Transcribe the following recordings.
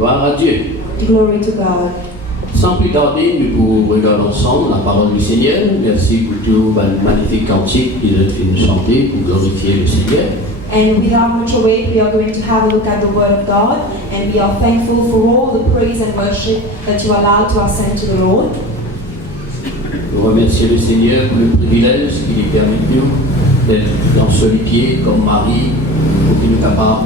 Gloire à Dieu. Glory to God. Sans plus tarder, nous pouvons regarder ensemble la parole du Seigneur. Merci pour tout le magnifique cantique qu'ils ont fait chanter pour glorifier le Seigneur. And without much await, we are going to have a look at the Word of God, and we are thankful for all the praise and worship that you allowed to ascend to the Lord. Nous remercions le Seigneur pour le privilège qu'il est permis de nous d'être dans ce pied comme Marie, pour qu'il nous capable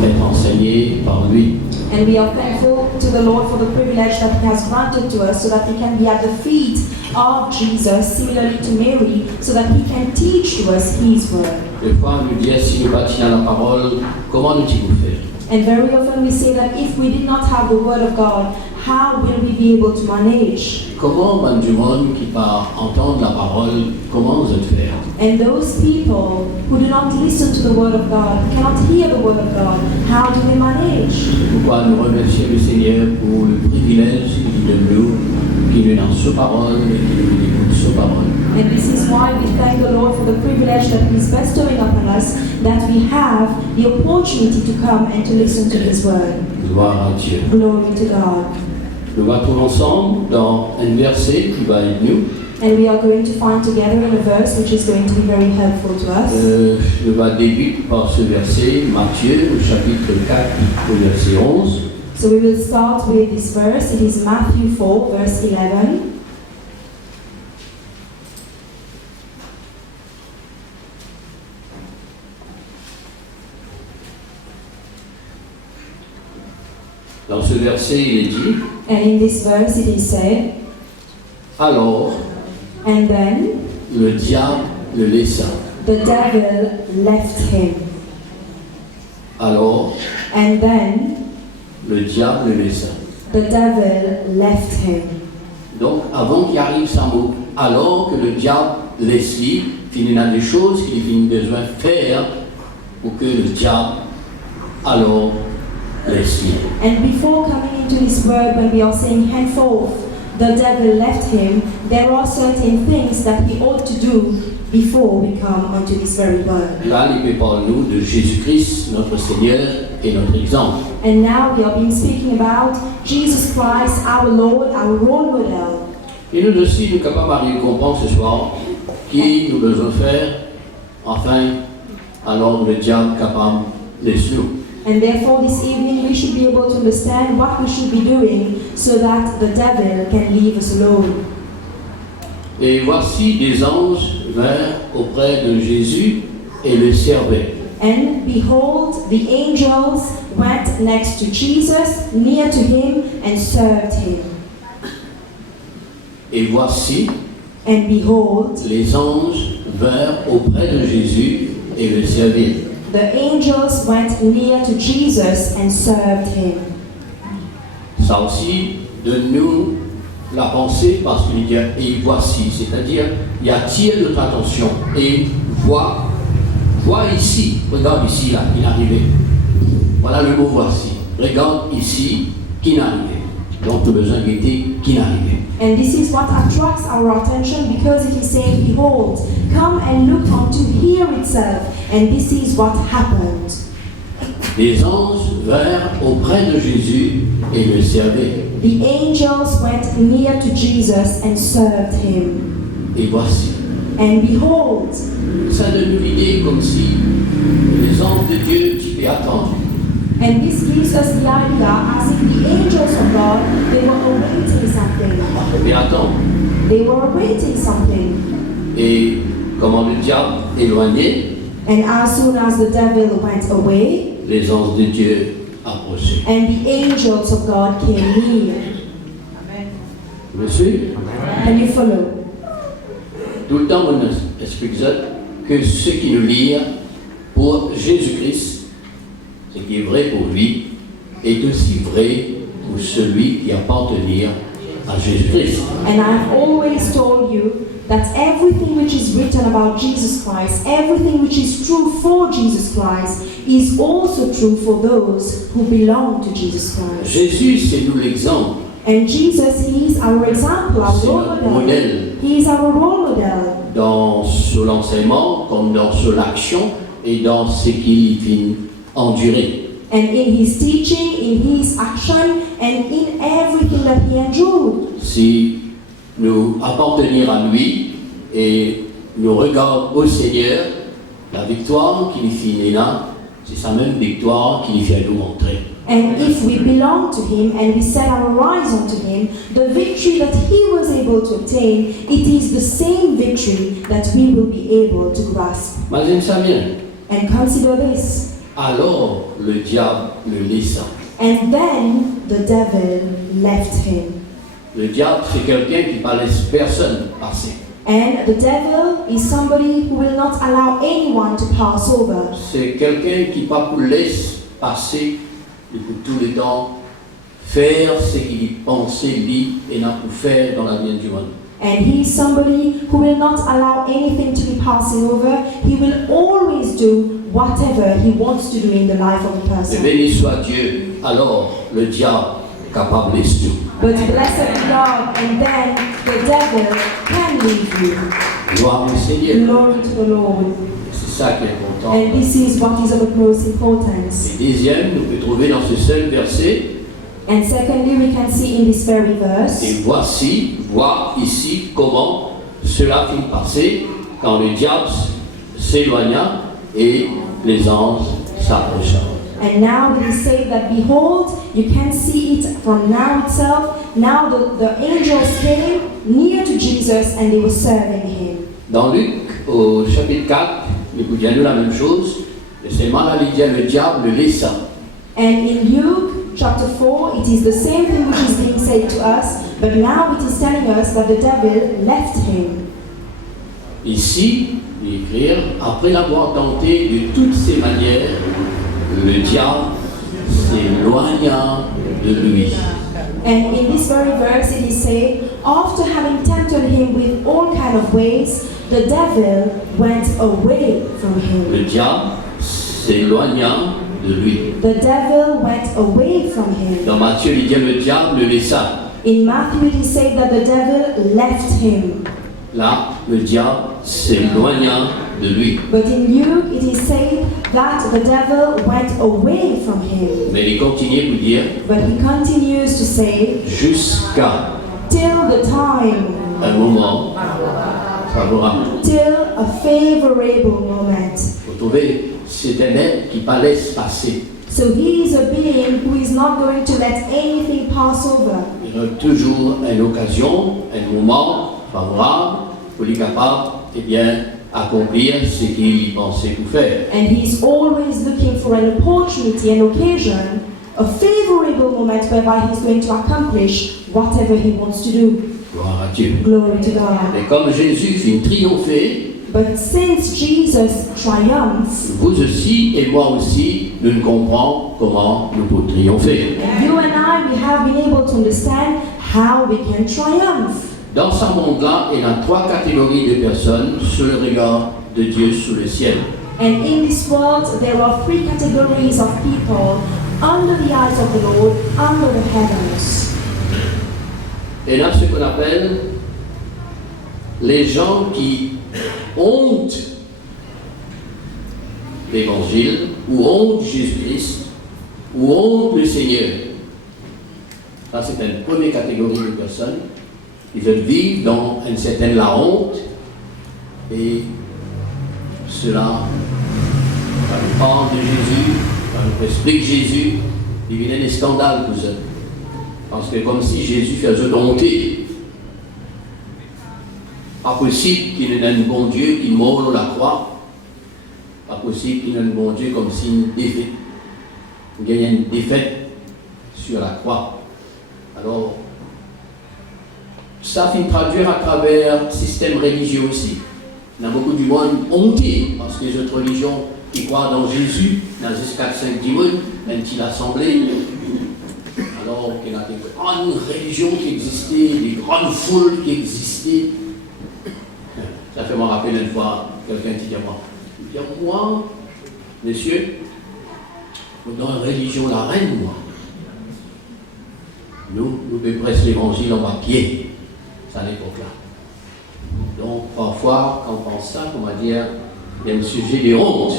d'être enseigné par lui. And we are thankful to the Lord for the privilege that He has granted to us so that we can be at the feet of Jesus, similarly to Mary, so that He can teach to us His Word. Des fois, on nous dit, si nous bâtissons la parole, comment nous allons faire? And very often we say that if we did not have the Word of God, how will we be able to manage? Comment, man du monde qui va entendre la parole, comment vous allez faire? And those people who do not listen to the Word of God, who cannot hear the Word of God, how do we manage? Pourquoi nous remercions le Seigneur pour le privilège qu'il donne nous, qu'il nous donne sa parole et qu'il nous écoute sa parole. And this is why we thank the Lord for the privilege that He is bestowing upon us, that we have the opportunity to come and to listen to His Word. Gloire à Dieu. Glory to God. Nous allons trouver ensemble dans un verset qui va être nous. And we are going to find together in a verse which is going to be very helpful to us. Nous allons débuter par ce verset, Matthieu, au chapitre 4, au verset 11. So we will start with this verse. It is Matthew 4, verse 11. Dans ce verset, il est dit, And in this verse it is said, alors and then le diable le laissa. the devil left him. Alors And then le diable le laissa. the devil left him. Donc, avant qu'il arrive ce mot, alors que le diable laisse-lui, il y a des choses qu'il a besoin de faire pour que le diable alors laisse-lui. And before coming into this word, when we are saying henceforth the devil left him, there are certain things that he ought to do before we come onto this very word. Là, il parle nous de Jésus-Christ, notre Seigneur et notre exemple. And now we are being speaking about Jesus Christ, our Lord, our role model. Et nous aussi, nous sommes capables de comprendre ce soir qui nous besoin faire, enfin, alors le diable capable de nous. And therefore this evening we should be able to understand what we should be doing so that the devil can leave us alone. Et voici des anges vinrent auprès de Jésus et le servaient. And behold, the angels went next to Jesus, near to him, and served him. Et voici, And behold, les anges vinrent auprès de Jésus et le servirent. the angels went near to Jesus and served him. Ça aussi, donne-nous la pensée parce qu'il dit et voici, c'est-à-dire il attire notre attention et vois ici, regarde ici là, qui est arrivé. Voilà le mot voici. Regarde ici, qui est arrivé. Donc nous avons besoin de guetter qui est arrivé. And this is what attracts our attention because it is saying, behold, come and look unto here itself. And this is what happened. Les anges vinrent auprès de Jésus et le servaient. The angels went near to Jesus and served him. Et voici. And behold, Ça donne une idée comme si les anges de Dieu, tu peux attendre. and this gives us the idea as if the angels of God, they were awaiting something. Tu peux attendre. They were awaiting something. Et comment le diable éloigné, And as soon as the devil went away, les anges de Dieu approchaient. and the angels of God came near. Vous me suivez? Can you follow? Tout le temps, on explique ça, que ce qui nous lie pour Jésus-Christ, ce qui est vrai pour lui, est aussi vrai pour celui qui appartient à Jésus-Christ. And I've always told you that everything which is written about Jesus Christ, everything which is true for Jesus Christ, is also true for those who belong to Jesus Christ. Jésus, c'est nous l'exemple. And Jesus, He is our example, our C'est role notre model. modèle He is our role model. dans son enseignement, comme dans son action et dans ce qu'il vient endurer. And in His teaching, in his action and in everything that he endured. Si nous appartenir à lui et nous regardons au Seigneur, la victoire qu'il finit là, c'est sa même victoire qu'il vient nous montrer. And if we belong to him and we set our eyes onto him, the victory that he was able to obtain, it is the same victory that we will be able to grasp. Imagine ça bien. And consider this. Alors le diable le laissa. And then the devil left him. Le diable, c'est quelqu'un qui ne laisse personne passer. And the devil is somebody who will not allow anyone to pass over. C'est quelqu'un qui ne pas vous laisse passer depuis tout le temps, faire ce qu'il pensait lui et n'a pu faire dans la vie du monde. And he is somebody who will not allow anything to be passing over. He will always do whatever he wants to do in the life of a Et person. béni soit Dieu, alors le diable est capable de laisser tout. But blessed be God, and then the devil can leave you. Gloire au Seigneur. Glory to the Lord. C'est ça qui est important. And this is what is of utmost importance. Et deuxième, nous pouvons trouver dans ce seul verset, And secondly, we can see in this very verse. et voici, vois ici comment cela fit passer quand le diable s'éloigna et les anges s'approchèrent. And now it is said that, behold, you can see it from now itself. Now the angels came near to Jesus and they were serving him. Dans Luc, au chapitre 4, nous pouvons dire la même chose, et seulement là, il dit le diable le laissa. And in Luke chapter 4, it is the same thing which is being said to us, but now it is telling us that the devil left him. Ici, il écrit, après l'avoir tenté de toutes ses manières, le diable s'éloigna de lui. And in this very verse it is said, after having tempted him with all kind of ways, the devil went away from him. Le diable s'éloigna de lui. The devil went away from him. Dans Matthieu, il dit le diable le laissa. In Matthew it is said that the devil left him. Là, le diable s'éloigna de lui. But in Luke it is said that the devil went away from him. Mais il continue pour dire But he continues to say, jusqu'à till the time, un moment favorable. till a favorable moment. Vous trouvez, c'est un être qui ne pas laisse passer. So he is a being who is not going to let anything pass over. Il a toujours une occasion, un moment favorable pour être capable eh bien, accomplir ce qu'il pensait tout faire. And he is always looking for an opportunity, an occasion, a favorable moment whereby he's going to accomplish whatever he wants to do. Gloire à Dieu. Glory to God. Et comme Jésus fit triompher, But since Jesus triumphed, vous aussi et moi aussi, nous ne comprenons comment nous pouvons triompher. you and I, we have been able to understand how we can triumph. Dans ce monde-là, il y a trois catégories de personnes sous le regard de Dieu sous le ciel. And in this world, there are three categories of people under the eyes of the Lord, under the heavens. Et là, ce qu'on appelle les gens qui hontent l'Évangile, ou hontent Jésus-Christ, ou hontent le Seigneur. Ça, c'est une première catégorie de personnes. Ils veulent vivre dans une certaine la honte, et cela, quand on parle de Jésus, quand on explique Jésus, il y a des scandales pour eux. Parce que comme si Jésus faisait honter. Pas possible qu'il y ait un bon Dieu qui mord la croix. Pas possible qu'il y ait un bon Dieu comme s'il y a une défaite sur la croix. Alors, ça fait traduire à travers le système religieux aussi. Il y a beaucoup du monde honté parce que les autres religions qui croient dans Jésus, dans jusqu'à 5 démons, une petite assemblée. Alors qu'il y a des grandes religions qui existaient, des grandes foules qui existaient. Ça fait me rappeler une fois, quelqu'un qui dit à moi, moi, monsieur, dans la religion la reine, moi, nous prêchons l'évangile en papier, c'est à l'époque-là. Donc parfois, quand on pense ça, on va dire, il y a un sujet de honte.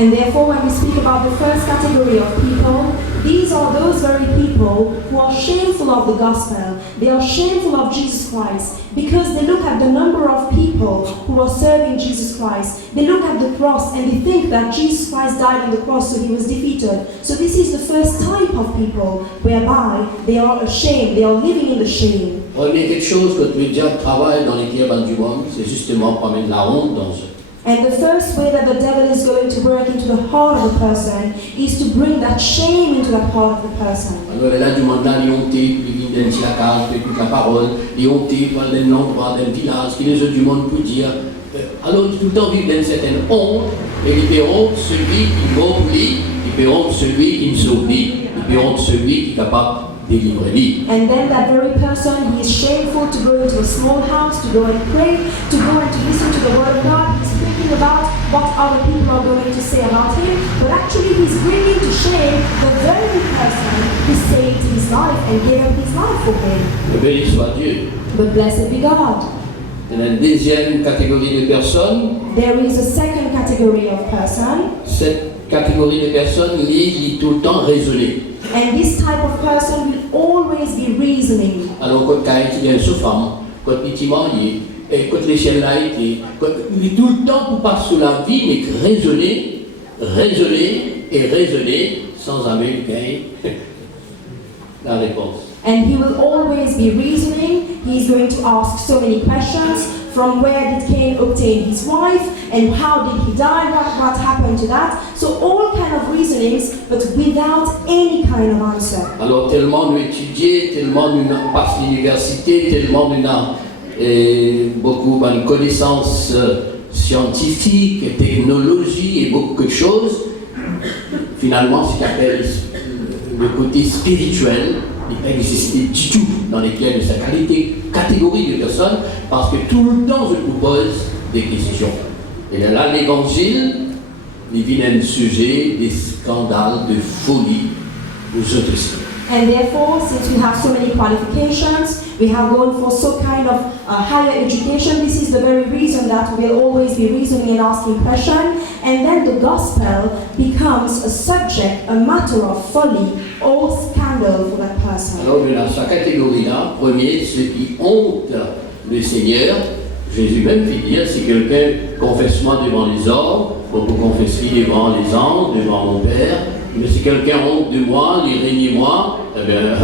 And therefore, when we speak about the first category of people, these are those very people who are shameful of the gospel. They are shameful of Jesus Christ because they look at the number of people who are serving Jesus Christ. They look at the cross and they think that Jesus Christ died on the cross, so he was defeated. So this is the first type of people whereby they are ashamed, they are living in the shame. Premier quelque chose que le diable travaille dans les ténèbres du monde, c'est justement pour mettre la honte dans eux. And the first way that the devil is going to work into the heart of the person is to bring that shame into the heart of the person. Alors là, du monde là, il est honté, il vient d'un petit lacage, il écoute la parole, il est honté par d'un endroit, d'un village, qui les autres du monde pour dire. Alors tout le temps vivre dans une certaine honte, et ils paieront celui qui m'oublie, ils paieront celui qui me s'oublie, ils paieront celui qui est capable de délivrer lui. And then that very person, he is shameful to go into a small house, to go and pray, to go and to listen to the word of God. He's thinking about what other people are going to say about him, but actually he's bringing to shame the very person who saved his life and gave up his life for him. Béni soit Dieu. But blessed be God. Il y a une deuxième catégorie de personnes. There is a second category of person, Cette catégorie de personnes lit tout le temps raisonner. and this type of person will always be reasoning. Alors quand il y a une femme, quand il est marié, et quand les chiens là étaient, il est tout le temps pour pas sur la vie, mais que raisonner, raisonner et raisonner sans jamais gagner la réponse. And he will always be reasoning. He's going to ask so many questions. From where did Cain obtain his wife? And how did he die? What happened to that? So all kind of reasonings, but without any kind of answer. Alors tellement nous étudier, tellement nous passons à l'université, tellement nous avons beaucoup de connaissances scientifiques, technologie et beaucoup de choses. Finalement, ce qu'on appelle le côté spirituel, il n'existe du tout dans lesquels de sa catégorie de personnes, parce que tout le temps je vous pose des questions. Et là, l'évangile, il vient un sujet des scandales de folie aux autres siècles. And therefore, since we have so many qualifications, we have gone for so kind of higher education, this is the very reason that we'll always be reasoning and asking questions. And then the gospel becomes a subject, a matter of folly or scandal for that person. Alors, dans sa catégorie-là, premier, ceux qui hontent le Seigneur, Jésus même fait dire, si quelqu'un confesse moi devant les hommes, on peut confesser devant les anges, devant mon Père. Mais si quelqu'un honte de moi, il règne moi, eh bien,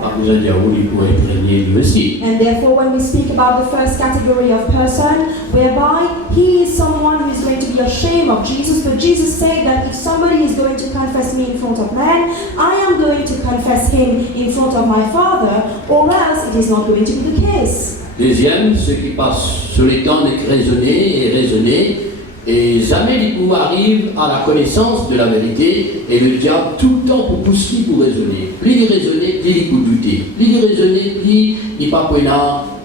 pas besoin de dire où il pourrait régner lui aussi. And therefore, when we speak about the first category of person, whereby he is someone who is going to be ashamed of Jesus, but Jesus said that if somebody is going to confess me in front of man, I am going to confess him in front of my Father, or else it is not going to be the case. Deuxième, ceux qui passent sur les temps de raisonner et raisonner, et jamais les pouvoirs arrivent à la connaissance de la vérité, et le diable tout le temps pour pousser pour raisonner. Plus il raisonner, plus il peut douter. Plus il raisonner, plus il pas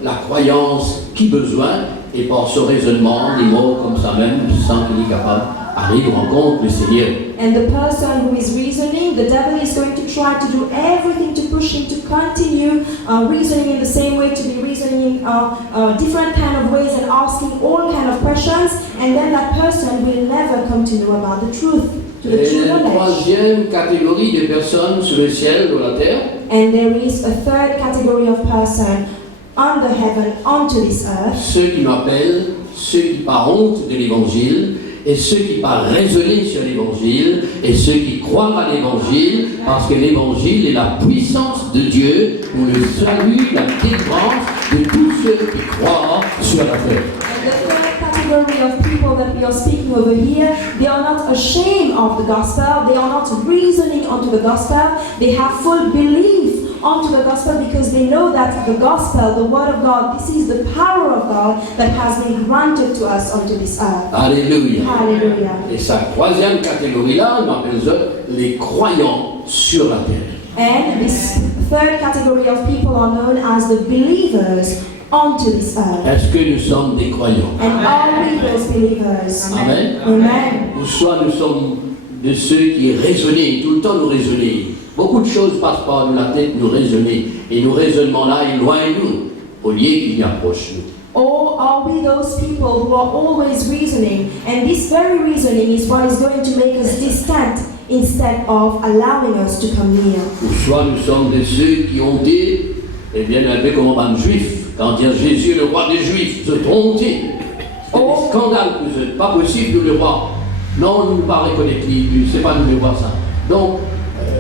la croyance qu'il a besoin, et par ce raisonnement, les mots comme ça même, sans qu'il est capable d'arriver en compte le Seigneur. And the person who is reasoning, the devil is going to try to do everything to push him to continue reasoning in the same way, to be reasoning different kind of ways and asking all kind of questions, and then that person will never come to know about the truth, to the true Et la knowledge. troisième catégorie de personnes sur le ciel, sur la terre, And there is a third category of person under heaven, onto this earth, ceux qui m'appellent, ceux qui par honte de l'évangile, et ceux qui par raisonner sur l'évangile, et ceux qui croient à l'évangile, parce que l'évangile est la puissance de Dieu pour le salut, la délivrance de tous ceux qui croient sur la terre. And the third category of people that we are speaking over here, they are not ashamed of the gospel, they are not reasoning onto the gospel, they have full belief onto the gospel because they know that the gospel, the word of God, this is the power of God that has been granted to us onto this earth. Alléluia. Hallelujah. Et sa troisième catégorie-là, on appelle ça les croyants sur la terre. And this third category of people are known as the believers onto this earth. Est-ce que nous sommes des croyants? And are we those believers? Amen. Amen. Ou soit nous sommes de ceux qui raisonnent, tout le temps nous raisonnons. Beaucoup de choses passent par la tête, nous raisonner. Et nos raisonnements-là éloignent nous, au lieu qu'ils approchent nous. Or are we those people who are always reasoning, and this very reasoning is what is going to make us distant instead of allowing us to come near? Ou soit nous sommes de ceux qui ont dit, eh bien, un peu comme un juif, quand dire Jésus est le roi des Juifs, c'est honté. C'est un scandale, c'est pas possible de le voir. Non, nous ne pas reconnaître, c'est pas nous le voir ça. Donc,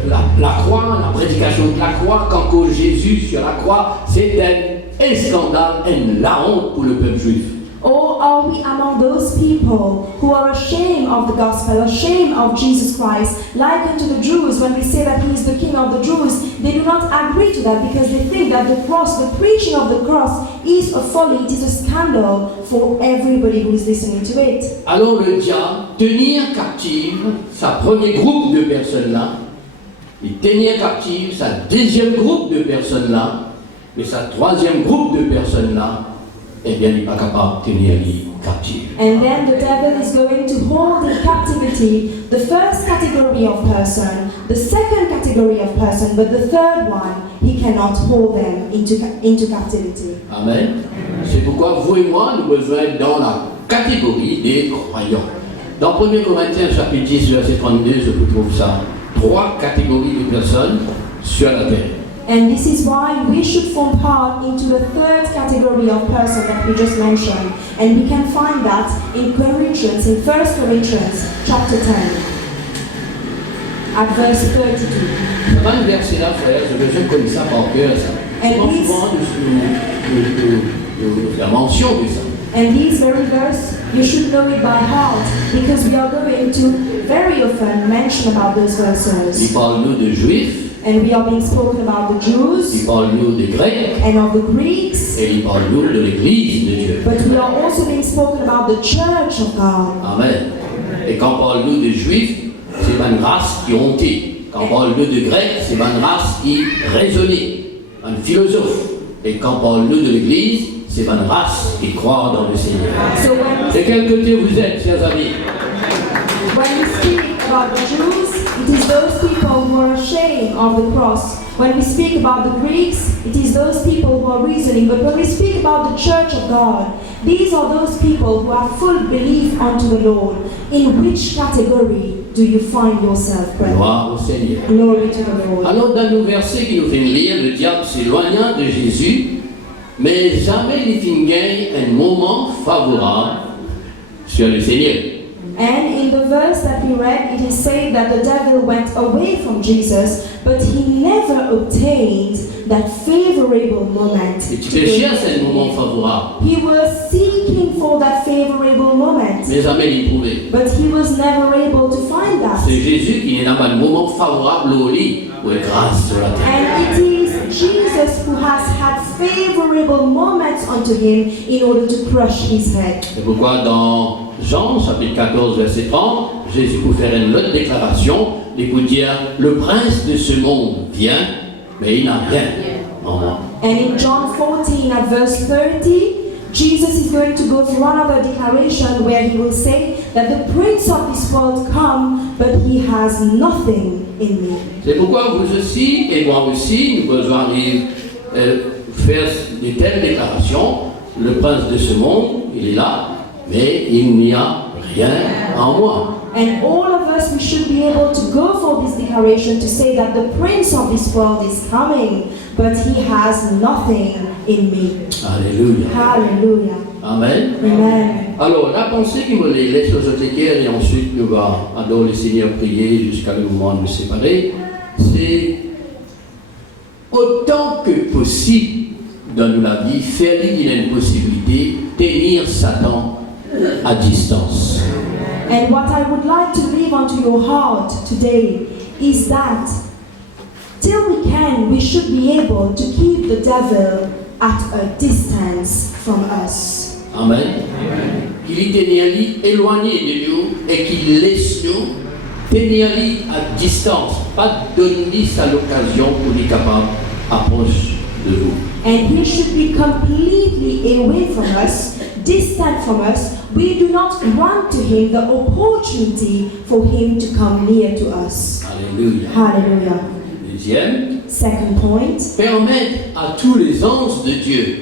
la croix, la prédication de la croix, quand que Jésus sur la croix, c'est un scandale, la honte pour le peuple juif. Or are we among those people who are ashamed of the gospel, ashamed of Jesus Christ, like unto the Jews when we say that he is the king of the Jews? They do not agree to that because they think that the cross, the preaching of the cross, is a folly, it is a scandal for everybody who is listening to it. Alors le diable tenir captive sa premier groupe de personnes là, il tenir captive sa deuxième groupe de personnes là, et sa troisième groupe de personnes là, eh bien, il n'est pas capable de tenir les captifs. And then the devil is going to hold in captivity the first category of person, the second category of person, but the third one, he cannot hold them into captivity. Amen. C'est pourquoi vous et moi, nous devons être dans la catégorie des croyants. Dans 1 Corinthiens chapitre 10, verset 32, je vous trouve ça. 3 catégories de personnes sur la terre. And this is why we should form part into the third category of person that we just mentioned. And we can find that in Corinthians, in 1 Corinthians chapter 10, at verse 32. Ça va, le verset là, frère, je connais ça par cœur, ça. Souvent, la mention de ça. And this very verse, you should know it by heart, because we are going to very often mention about those verses. Il parle nous de juifs. And we are being spoken about the Jews. Il parle nous des Grecs. And of the Greeks. Et il parle nous de l'Église de Dieu. But we are also being spoken about the Church of God. Amen. Et quand on parle nous de juifs, c'est une race qui hontait. Quand on parle nous de Grecs, c'est une race qui raisonnait, un philosophe. Et quand on parle nous de l'Église, c'est une race qui croit dans le Seigneur. De quel côté vous êtes, chers amis? When we speak about the Jews, it is those people who are ashamed of the cross. When we speak about the Greeks, it is those people who are reasoning. But when we speak about the Church of God, these are those people who have full belief unto the Lord. In which category do you find yourself, brethren? Gloire au Seigneur. Glory to the Lord. Alors, dans nos versets qui nous fait lire, le diable s'éloignant de Jésus, mais jamais il finit un moment favorable sur le Seigneur. And in the verse that we read, it is said that the devil went away from Jesus, but he never obtained that favorable moment. Et tu peux chercher un moment favorable. He was seeking for that favorable moment, Mais jamais il trouvé. but he was never able to find that. C'est Jésus qui n'a pas de moment favorable au lit ou est grâce sur la terre. And it is Jesus who has had favorable moments unto him in order to crush his head. C'est pourquoi dans Jean, chapitre 14, verset 30, Jésus pour faire une autre déclaration, il peut dire, le prince de ce monde vient, mais il n'a rien en moi. And in John 14 at verse 30, Jesus is going to go through another declaration where he will say that the prince of this world come, but he has nothing in me. C'est pourquoi vous aussi et moi aussi, nous devons faire de telles déclarations. Le prince de ce monde, il est là, mais il n'y a rien en moi. And all of us, we should be able to go for this declaration to say that the prince of this world is coming, but he has nothing in me. Alléluia. Hallelujah. Amen. Amen. Alors, la pensée qui me les laisse aux autres et ensuite nous allons adorer le Seigneur, prier jusqu'à le moment de nous séparer, c'est autant que possible dans la vie, faire qu'il y ait une possibilité tenir Satan à distance. And what I would like to leave onto your heart today is that till we can, we should be able to keep the devil at a distance from us. Amen. Qu'il y tenir éloigné de nous et qu'il laisse nous tenir à distance, pas donner ça l'occasion pour être capable d'approcher de vous. And he should be completely away from us, distant from us. We do not grant to him the opportunity for him to come near to us. Alléluia. Hallelujah. Deuxième, Second point, permettre à tous les anges de Dieu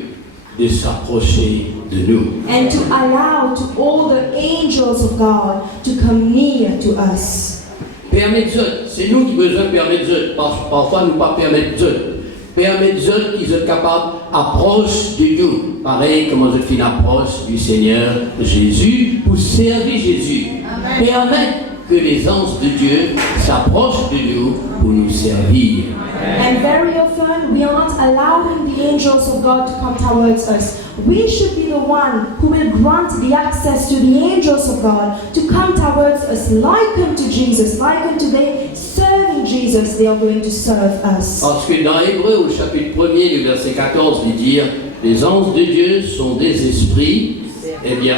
de s'approcher de nous. and to allow to all the angels of God to come near to us. Permettez, c'est nous qui besoin de permettre, parfois nous pas permettre. Permettez qu'ils soient capables d'approcher de nous. Pareil comme on fait une approche du Seigneur Jésus pour servir Jésus. Permettre que les anges de Dieu s'approchent de nous pour nous servir. And very often we are not allowing the angels of God to come towards us. We should be the one who will grant the access to the angels of God to come towards us, like unto Jesus, like unto they serving Jesus, they are going to serve us. Parce que dans Hébreux, au chapitre 1er, du verset 14, il dit les anges de Dieu sont des esprits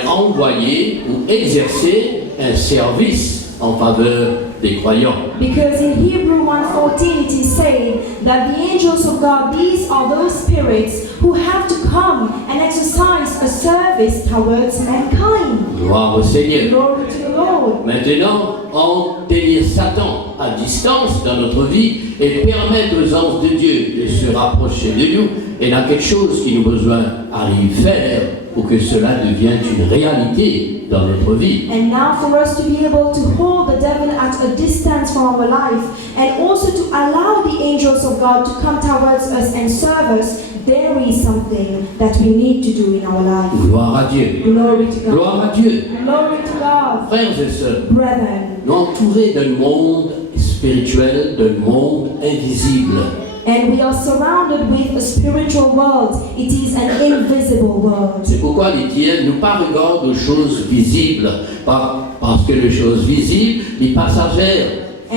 envoyés pour exercer un service en faveur des croyants. Because in Hebrew 1:14 it is saying that the angels of God, these are those spirits who have to come and exercise a service towards mankind. Gloire au Seigneur. Glory to the Lord. Maintenant, en tenir Satan à distance dans notre vie et permettre aux anges de Dieu de se rapprocher de nous, et dans quelque chose qui nous besoin à y faire pour que cela devienne une réalité dans notre vie. And now for us to be able to hold the devil at a distance from our life and also to allow the angels of God to come towards us and serve us, there is something that we need to do in our life. Gloire à Dieu. Glory to God. Gloire à Dieu. Glory to God. Frères et sœurs, Brethren, nous entourés d'un monde spirituel, d'un monde invisible. and we are surrounded with a spiritual world. It is an invisible world. C'est pourquoi les tiers nous pas regardent aux choses visibles, parce que les choses visibles, les passagères.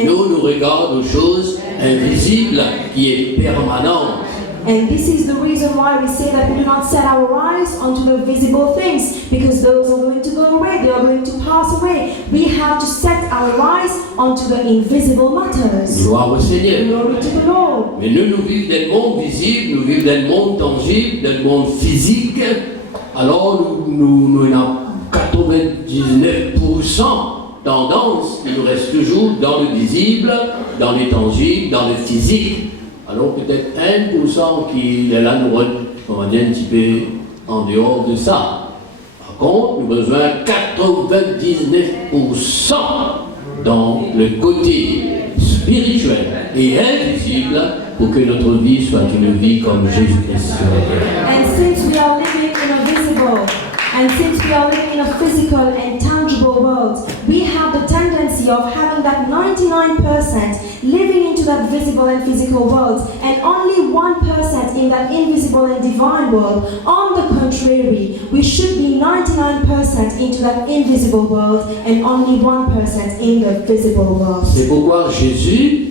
Nous regardons aux choses invisibles qui est permanente. And this is the reason why we say that we do not set our eyes onto the visible things, because those are going to go away, they are going to pass away. We have to set our eyes onto the invisible matters. Gloire au Seigneur. Glory to the Lord. Mais nous vivons dans le monde visible, nous vivons dans le monde tangible, dans le monde physique. Alors nous avons 99% tendance qui nous reste toujours dans le visible, dans le tangible, dans le physique. Alors peut-être 1% qui est là, on va dire un petit peu en dehors de ça. Par contre, nous avons besoin de 99% dans le côté spirituel et invisible pour que notre vie soit une vie comme Jésus-Christ. And since we are living in a visible, and since we are living in a physical and tangible world, we have the tendency of having that 99% living into that visible and physical world, and only 1% in that invisible and divine world. On the contrary, we should be 99% into that invisible world and only 1% in the visible world. C'est pourquoi Jésus,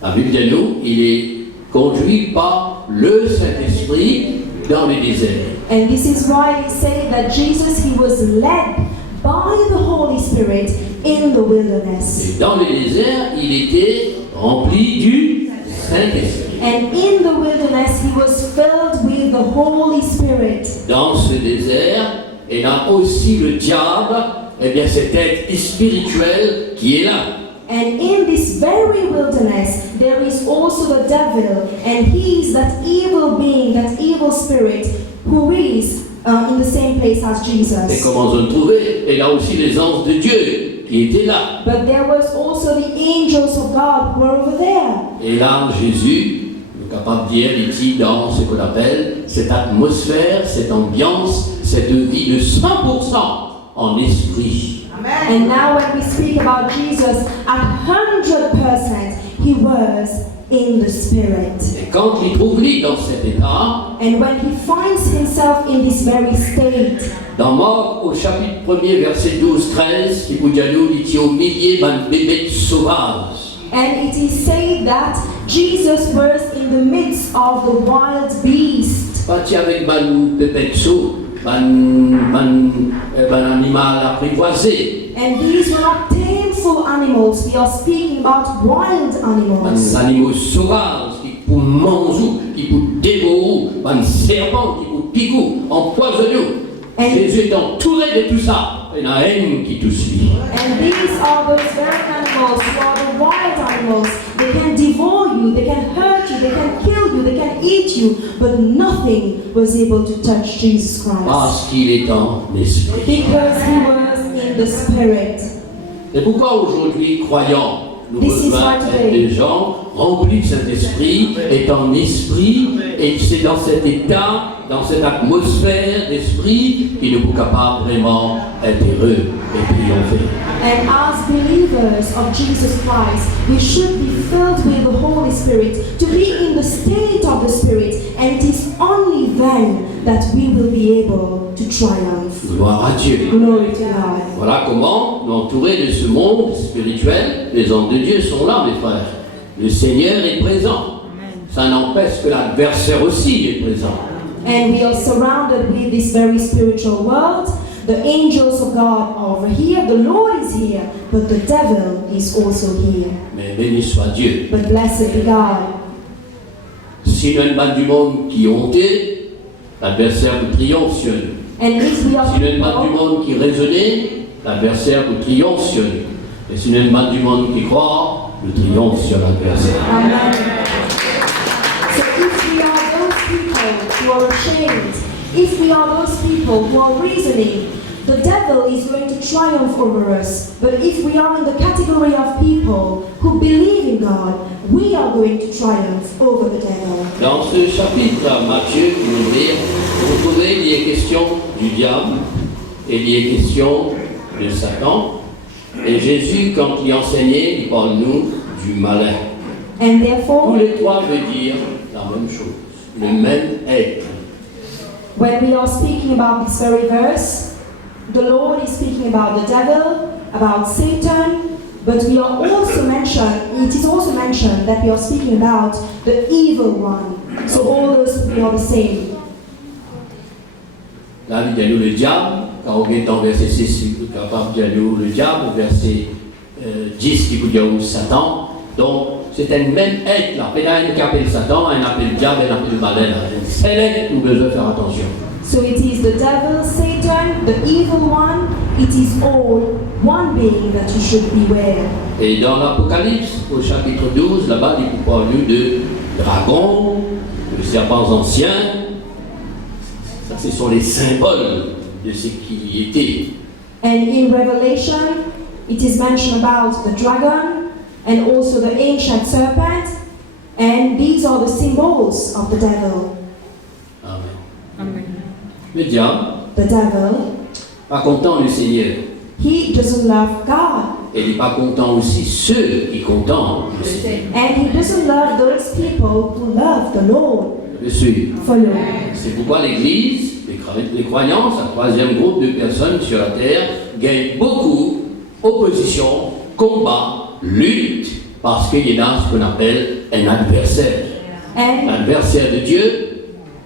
la Bible dit nous, il est conduit par le Saint-Esprit dans le désert. And this is why it said that Jesus, he was led by the Holy Spirit in the wilderness. Et dans le désert, il était rempli du Saint-Esprit. And in the wilderness, he was filled with the Holy Spirit. Dans ce désert, il y a aussi le diable, cet être spirituel qui est là. And in this very wilderness, there is also the devil, and he is that evil being, that evil spirit, who is in the same place as Et Jesus. comment on le trouvait? Et là aussi les anges de Dieu qui étaient là. But there was also the angels of God who were over there. Et là, Jésus, est capable de dire, ici, dans ce qu'on appelle cette atmosphère, cette ambiance, cette vie de 100% en esprit. And now when we speak about Jesus, 100% he was in the Spirit. Et quand il trouve lui dans cet état, And when he finds himself in this very state, dans Marc au chapitre 1er, verset 12-13, qui vous dit à nous, il dit au milieu d'un bébé sauvage. and it is said that Jesus was in the midst of the wild beast. Pas avec un bébé sauvage, un animal apprivoisé. And these were not tameful animals, we are speaking about wild animals. Un animal sauvage qui pour manger, qui pour dévorer, un serpent qui pour piquer, empoisonner. Jésus est entouré de tout ça. Il y a un qui tout suit. And these are those very animals who are the wild animals. They can devour you, they can hurt you, they can kill you, they can eat you, but nothing was able to touch Jesus Christ. Parce qu'il est en esprit. Because he was in the Spirit. C'est pourquoi aujourd'hui, croyants, nous This is besoin why d'être today- des gens remplis de Saint-Esprit, est en esprit, et c'est dans cet état, dans cette atmosphère d'esprit qu'il nous sommes capables vraiment d'être heureux et triompher. And as believers of Jesus Christ, we should be filled with the Holy Spirit, to be in the state of the Spirit, and it is only then that we will be able to triumph. Gloire à Dieu. Glory to God. Voilà comment nous entourer de ce monde spirituel, les hommes de Dieu sont là, mes frères. Le Seigneur est présent. Ça n'empêche que l'adversaire aussi est présent. And we are surrounded with this very spiritual world. The angels of God are over here, the Lord is here, but the devil is also here. Mais béni soit Dieu. But blessed be God. Si nous pas du monde qui est honté, l'adversaire vous triomphe sur nous. And if we are Si nous pas du people, monde qui raisonne, l'adversaire vous triomphe sur nous. Et si nous pas du monde qui croit, le triomphe sur l'adversaire. amen. So if we are those people who are ashamed, if we are those people who are reasoning, the devil is going to triumph over us. But if we are in the category of people who believe in God, we are going to triumph over the devil. Dans ce chapitre, Matthieu, vous ouvrir, vous trouvez il y a question du diable et il y a question de Satan. Et Jésus, quand il enseignait, il parle nous du malin. And Tous therefore, les trois veulent dire la même chose, le même être. when we are speaking about this very verse, the Lord is speaking about the devil, about Satan, but we are also mentioned, it is also mentioned that we are speaking about the evil one. So all those three are the same. Là, il y a nous le diable, quand on est dans verset 6, il est capable de dire nous le diable, verset 10 qui vous dit Satan. Donc, c'est un même être là. Il y a un qui appelle Satan, un appelle diable, un appelle malin. C'est l'être que nous devons faire attention. So it is the devil, Satan, the evil one, it is all one being that you should beware. Et dans l'Apocalypse, au chapitre 12, là-bas, il vous parle de dragons, de serpents anciens. Ça, ce sont les symboles de ce qui était. And in Revelation, it is mentioned about the dragon and also the ancient serpent, and these are the symbols of the devil. Amen. Le diable, The devil, pas content du Seigneur. he doesn't love God, Et il n'est pas content aussi ceux qui contentent le Seigneur. and he doesn't love those people who love the Lord. Je suis. Follow. C'est pourquoi l'Église, les croyants, un troisième groupe de personnes sur la terre, gagnent beaucoup opposition, combat, lutte, parce qu'il y a ce qu'on appelle un adversaire. And, L'adversaire de Dieu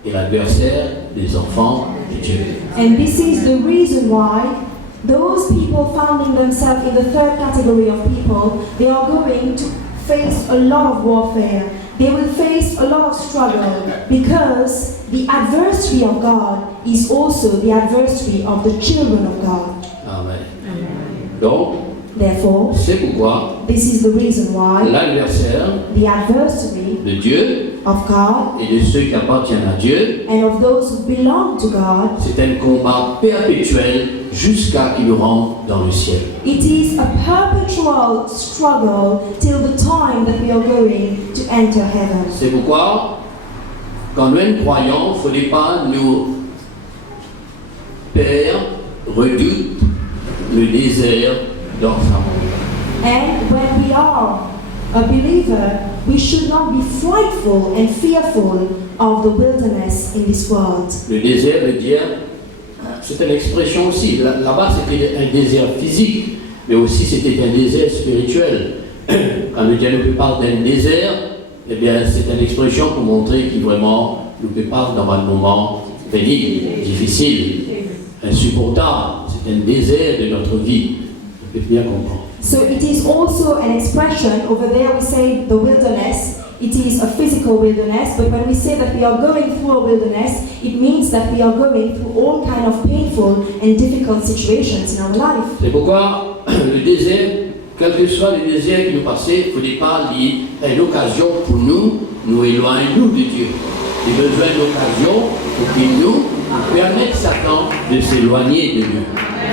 et l'adversaire des enfants de Dieu. and this is the reason why those people finding themselves in the third category of people, they are going to face a lot of warfare. They will face a lot of struggle because the adversary of God is also the adversary of the children of God. Amen. Donc, Therefore, c'est pourquoi this is the reason why l'adversaire the adversary de Dieu of God et de ceux qui appartiennent à Dieu, and of those who belong to God, c'est un combat perpétuel jusqu'à qu'il nous rentre dans le ciel. it is a perpetual struggle till the time that we are going to enter heaven. C'est pourquoi, quand nous sommes croyants, il ne faudrait pas nous perdre, redouter le désert dans sa monde. And when we are a believer, we should not be frightful and fearful of the wilderness in this world. Le désert veut dire, c'est une expression aussi, là-bas c'était un désert physique, mais aussi c'était un désert spirituel. Quand le dialogue parle d'un désert, eh bien c'est une expression pour montrer qu'il vraiment nous parle dans un moment pénible, difficile, insupportable. C'est un désert de notre vie. On peut bien comprendre. So it is also an expression, over there we say the wilderness, it is a physical wilderness, but when we say that we are going through a wilderness, it means that we are going through all kind of painful and difficult situations in our life. C'est pourquoi le désert, quel que soit le désert qui nous passe, il ne faut pas lier une occasion pour nous éloigner de Dieu. et besoin d'occasion pour qu'il nous permette Satan de s'éloigner de nous.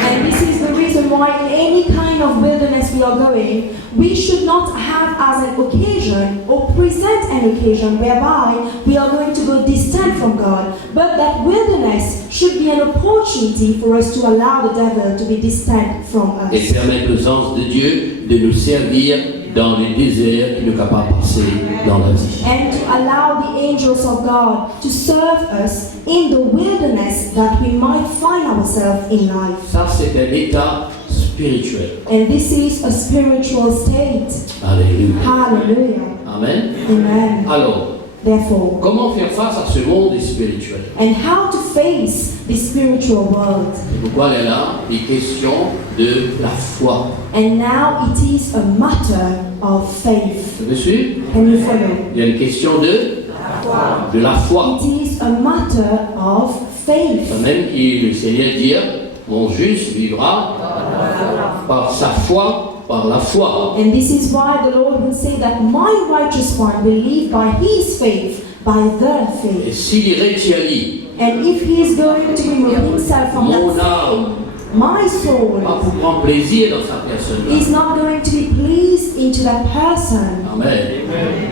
And this is the reason why in any kind of wilderness we are going, we should not have as an occasion or present an occasion whereby we are going to go distant from God, but that wilderness should be an opportunity for us to allow the devil to be distant from Et us. permettre aux anges de Dieu de nous servir dans les déserts qui nous capables de passer dans la vie. And to allow the angels of God to serve us in the wilderness that we might find ourselves in life. Ça, c'est un état spirituel. And this is a spiritual state. Alléluia. Hallelujah. Amen. Amen. Alors, Therefore, comment faire face à ce monde spirituel? and how to face the spiritual world. C'est pourquoi elle est là, les questions de la foi. And now it is a matter of faith. Vous me suivez? Can you follow? Il y a une question de la foi. It is a matter of faith. C'est même que le Seigneur dit, mon juste vivra par sa foi, par la foi. And this is why the Lord will say that my righteous one will live by his faith, by their Et faith. s'il retient And if he is going to remove himself from Mon that âme. sin, my soul pas pour prendre plaisir dans sa personne. is not going to be pleased into that person. Amen.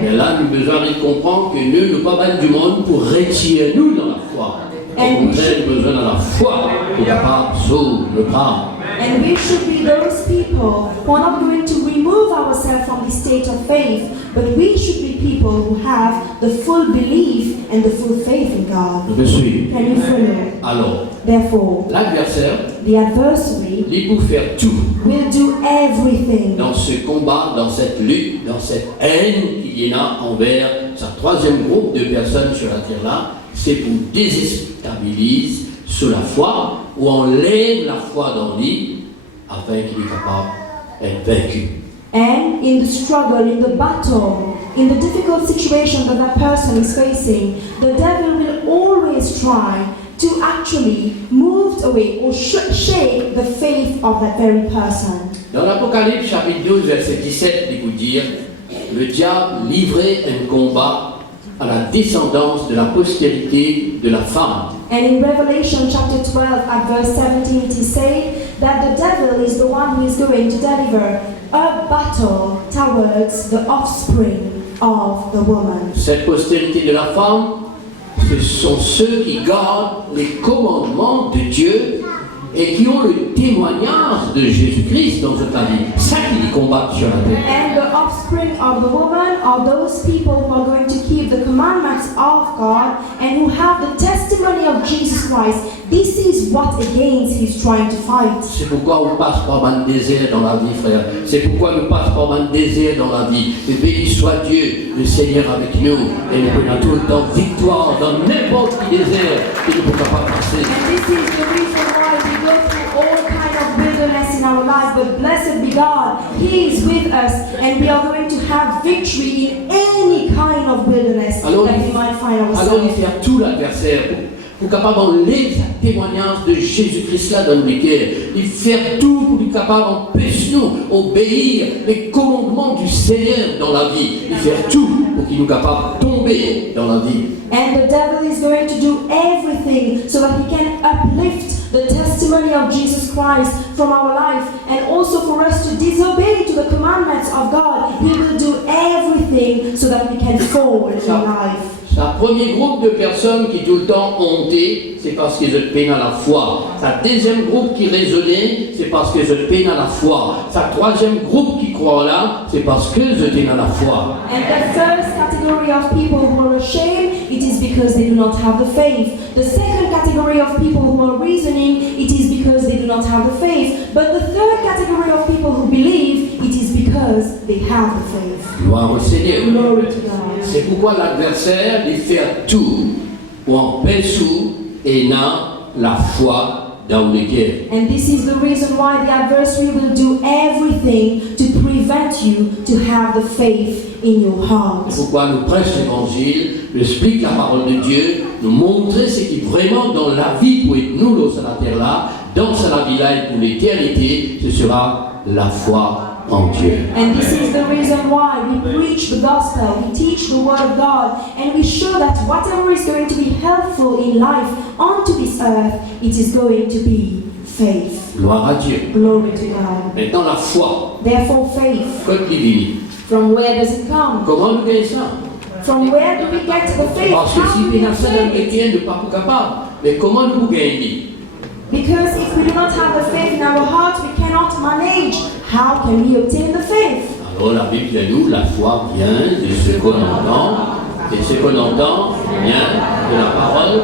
Mais là, nous avons besoin de comprendre que nous ne sommes pas du monde pour retirer nous dans la foi. Au contraire, nous avons besoin de la foi pour capable de sauver le pas. And we should be those people who are not going to remove ourselves from the state of faith, but we should be people who have the full belief and the full faith in God. Je me suis. Can you follow? Alors, Therefore, l'adversaire, the adversary il pour faire tout will do everything dans ce combat, dans cette lutte, dans cette haine qu'il y en a envers sa troisième groupe de personnes sur la terre là, c'est pour déstabiliser sur la foi, ou enlève la foi dans lui, afin qu'il est capable d'être vaincu. and in the struggle, in the battle, in the difficult situation that that person is facing, the devil will always try to actually move away or shake the faith of that very person. Dans l'Apocalypse chapitre 12, verset 17, il vous dire, le diable livrait un combat à la descendance de la postérité de la femme. And in Revelation chapter 12 at verse 17 it is said that the devil is the one who is going to deliver a battle towards the offspring of the woman. Cette postérité de la femme, ce sont ceux qui gardent les commandements de Dieu et qui ont le témoignage de Jésus-Christ dans notre vie. C'est ça qui combattent sur la terre. And the offspring of the woman are those people who are going to keep the commandments of God and who have the testimony of Jesus Christ. This is what against he's trying to fight. C'est pourquoi on passe par un désert dans la vie, frère. C'est pourquoi nous passons par un désert dans la vie. Et béni soit Dieu, le Seigneur avec nous. Et nous prenons tout le temps victoire dans n'importe quel désert que nous ne pouvons pas passer. And this is the reason why we go through all kind of wilderness in our life. But blessed be God, He is with us, and we are going to have victory in any kind of wilderness Alors, that we might find Alors il ourselves. fait tout l'adversaire pour capable d'enlever le témoignage de Jésus-Christ là dans nos cœurs. Il fait tout pour être capable d'empêcher nous obéir les commandements du Seigneur dans la vie. Il fait tout pour qu'il nous capable de tomber dans la vie. And the devil is going to do everything so that he can uplift the testimony of Jesus Christ from our life, and also for us to disobey to the commandments of God. He will do everything so that we can fall in life. C'est un premier groupe de personnes qui tout le temps hontaient, c'est parce qu'ils ont peine à la foi. Sa deuxième groupe qui raisonnait, c'est parce qu'ils ont peine à la foi. Sa troisième groupe qui croit là, c'est parce qu'ils ont peine à la foi. And the first category of people who are ashamed, it is because they do not have the faith. The second category of people who are reasoning, it is because they do not have the faith. But the third category of people who believe, it is because they have the faith. Gloire au Seigneur. Glory to God. C'est pourquoi l'adversaire il fait tout pour empêcher et n'a la foi dans le cœur. And this is the reason why the adversary will do everything to prevent you to have the faith in your heart. C'est pourquoi nous prêchons l'évangile, nous expliquons la parole de Dieu, nous montrer ce qui vraiment dans la vie pour être nous sur la terre là, dans la vie là et pour l'éternité, ce sera la foi en Dieu. And this is the reason why we preach the gospel, we teach the word of God, and we show that whatever is going to be helpful in life onto this earth, it is going to be faith. Gloire à Dieu. Glory to God. Maintenant, la foi, Therefore, faith. comme divine. From where does it come? Comment nous gagnons ça? From where do we get the faith? Parce que How si do nous we avons ça dans le obtain it? métier, nous ne sommes pas capables. Mais comment nous gagnons? Because if we do not have the faith in our hearts, we cannot manage. How can we obtain the faith? Alors la Bible dit nous, la foi vient de ce qu'on entend, et ce qu'on entend vient de la parole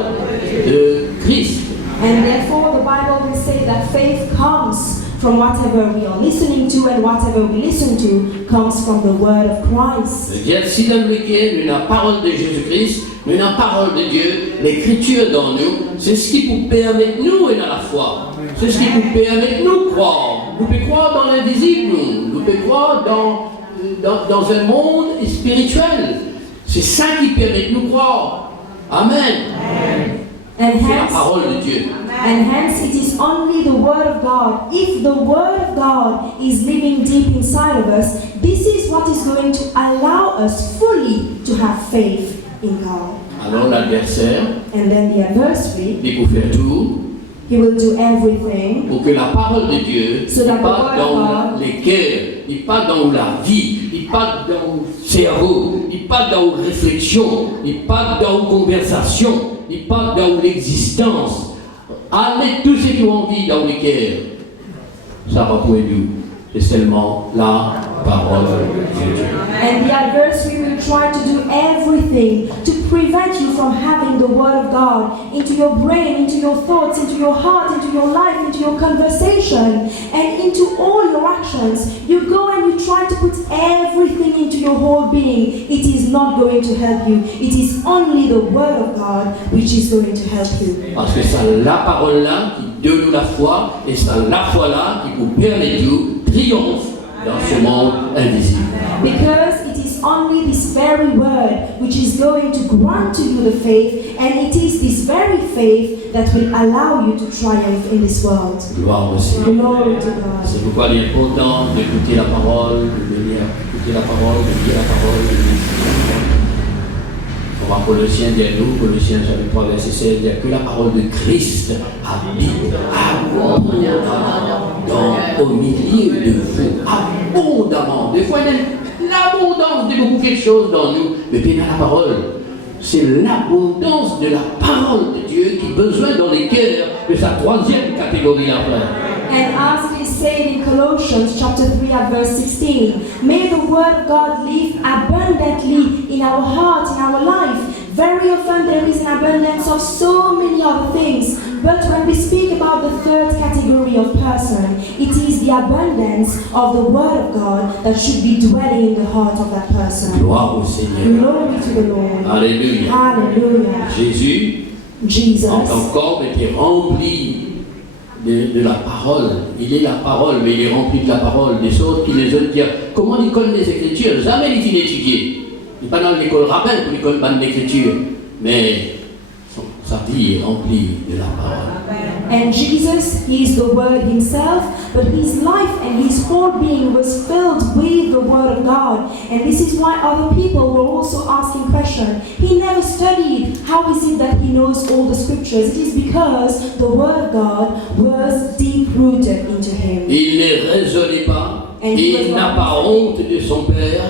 de Christ. And therefore, the Bible will say that faith comes from whatever we are listening to, and whatever we listen to comes from the word of Christ. C'est-à-dire, si dans lequel nous avons la parole de Jésus-Christ, nous avons la parole de Dieu, l'écriture dans nous, c'est ce qui nous permet, nous, et dans la foi. C'est ce qui nous permet de nous croire. Nous pouvons croire dans l'invisible, nous pouvons croire dans un monde spirituel. C'est ça qui permet de nous croire. Amen. And C'est la hence, parole de Dieu. it is only the word of God. If the word of God is living deep inside of us, this is what is going to allow us fully to have faith in God. Alors l'adversaire, And then the adversary, il peut faire tout he will do everything pour que la parole de Dieu So that il the passe word dans of God- les cœurs, il passe dans la vie, il passe dans le cerveau, il passe dans la réflexion, il passe dans la conversation, il passe dans l'existence. Allez tous ceux qui ont envie dans les cœurs. Ça va pour nous. C'est seulement la parole de Dieu. And the adversary will try to do everything to prevent you from having the word of God into your brain, into your thoughts, into your heart, into your life, into your conversation, and into all your actions. You go and you try to put everything into your whole being. It is not going to help you. It is only the word of God which is going to help you. Parce que c'est la parole là qui donne nous la foi, et c'est la foi là qui vous permet de triompher dans ce monde invisible. Because it is only this very word which is going to grant to you the faith, and it is this very faith that will allow you to triumph in this world. Gloire au Seigneur. Glory to God. C'est pourquoi il est important d'écouter la parole, de venir écouter la parole, de lire la parole, de lire. On va Colossiens dire nous, Colossiens chapitre 3 verset 16, il n'y a que la parole de Christ habite abondamment au milieu de vous. Abondamment. Des fois, il y a l'abondance de beaucoup quelque chose dans nous, mais puis dans la parole. C'est l'abondance de la parole de Dieu qui a besoin dans les cœurs de sa troisième catégorie après. And as it is said in Colossians chapter 3 at verse 16, may the word of God live abundantly in our heart, in our life. Very often there is an abundance of so many other things, but when we speak about the third category of person, it is the abundance of the word of God that should be dwelling in the heart of that person. Gloire au Seigneur. Glory to the Lord. Alléluia. Hallelujah. Jésus, Jesus. en tant qu'homme, était rempli de la parole. Il est la parole, mais il est rempli de la parole. Des autres qui les autres disent comment il connaît les Écritures? Jamais il est étudié. Il n'est pas dans l'école rabbin pour il connaît l'Écriture. Mais sa vie est remplie de la parole. And Jesus, he is the Word himself, but his life and his whole being was filled with the Word of God. And this is why other people were also asking questions. He never studied. How is it that he knows all the scriptures? It is because the Word of God was deep-rooted into him. Il ne raisonnait pas. And he was Il n'a not- pas honte de son Père,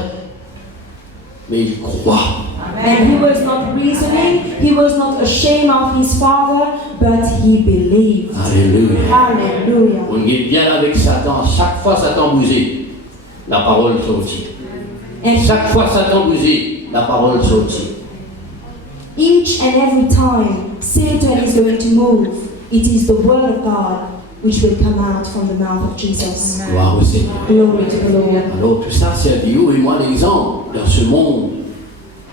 mais il croit. And he was not reasoning, he was not ashamed of his Father, but he believed. Alléluia. Hallelujah. On est bien avec Satan. Chaque fois Satan bousait, la parole sortit. And Chaque fois Satan bousait, la parole sortit. each and every time Satan is going to move, it is the word of God which will come out from the mouth of Jesus. Gloire au Seigneur. Glory to the Lord. Alors tout ça servi vous et moi l'exemple dans ce monde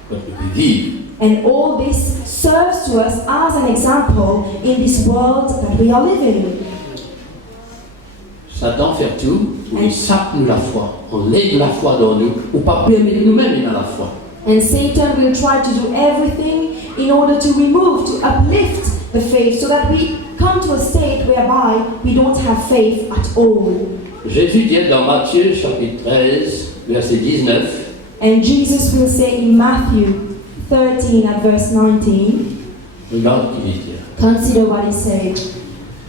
que nous vivons. And all this serves to us as an example in this world that we are living in. Satan fait tout pour qu'il sape nous la foi. On lève la foi dans nous, ou pas permettre nous-mêmes dans la foi. And Satan will try to do everything in order to remove, to uplift the faith so that we come to a state whereby we don't have faith at all. Jésus dit dans Matthieu chapitre 13, verset 19, And Jesus will say in Matthew 13 at verse 19, regarde ce qu'il dit. consider what he said.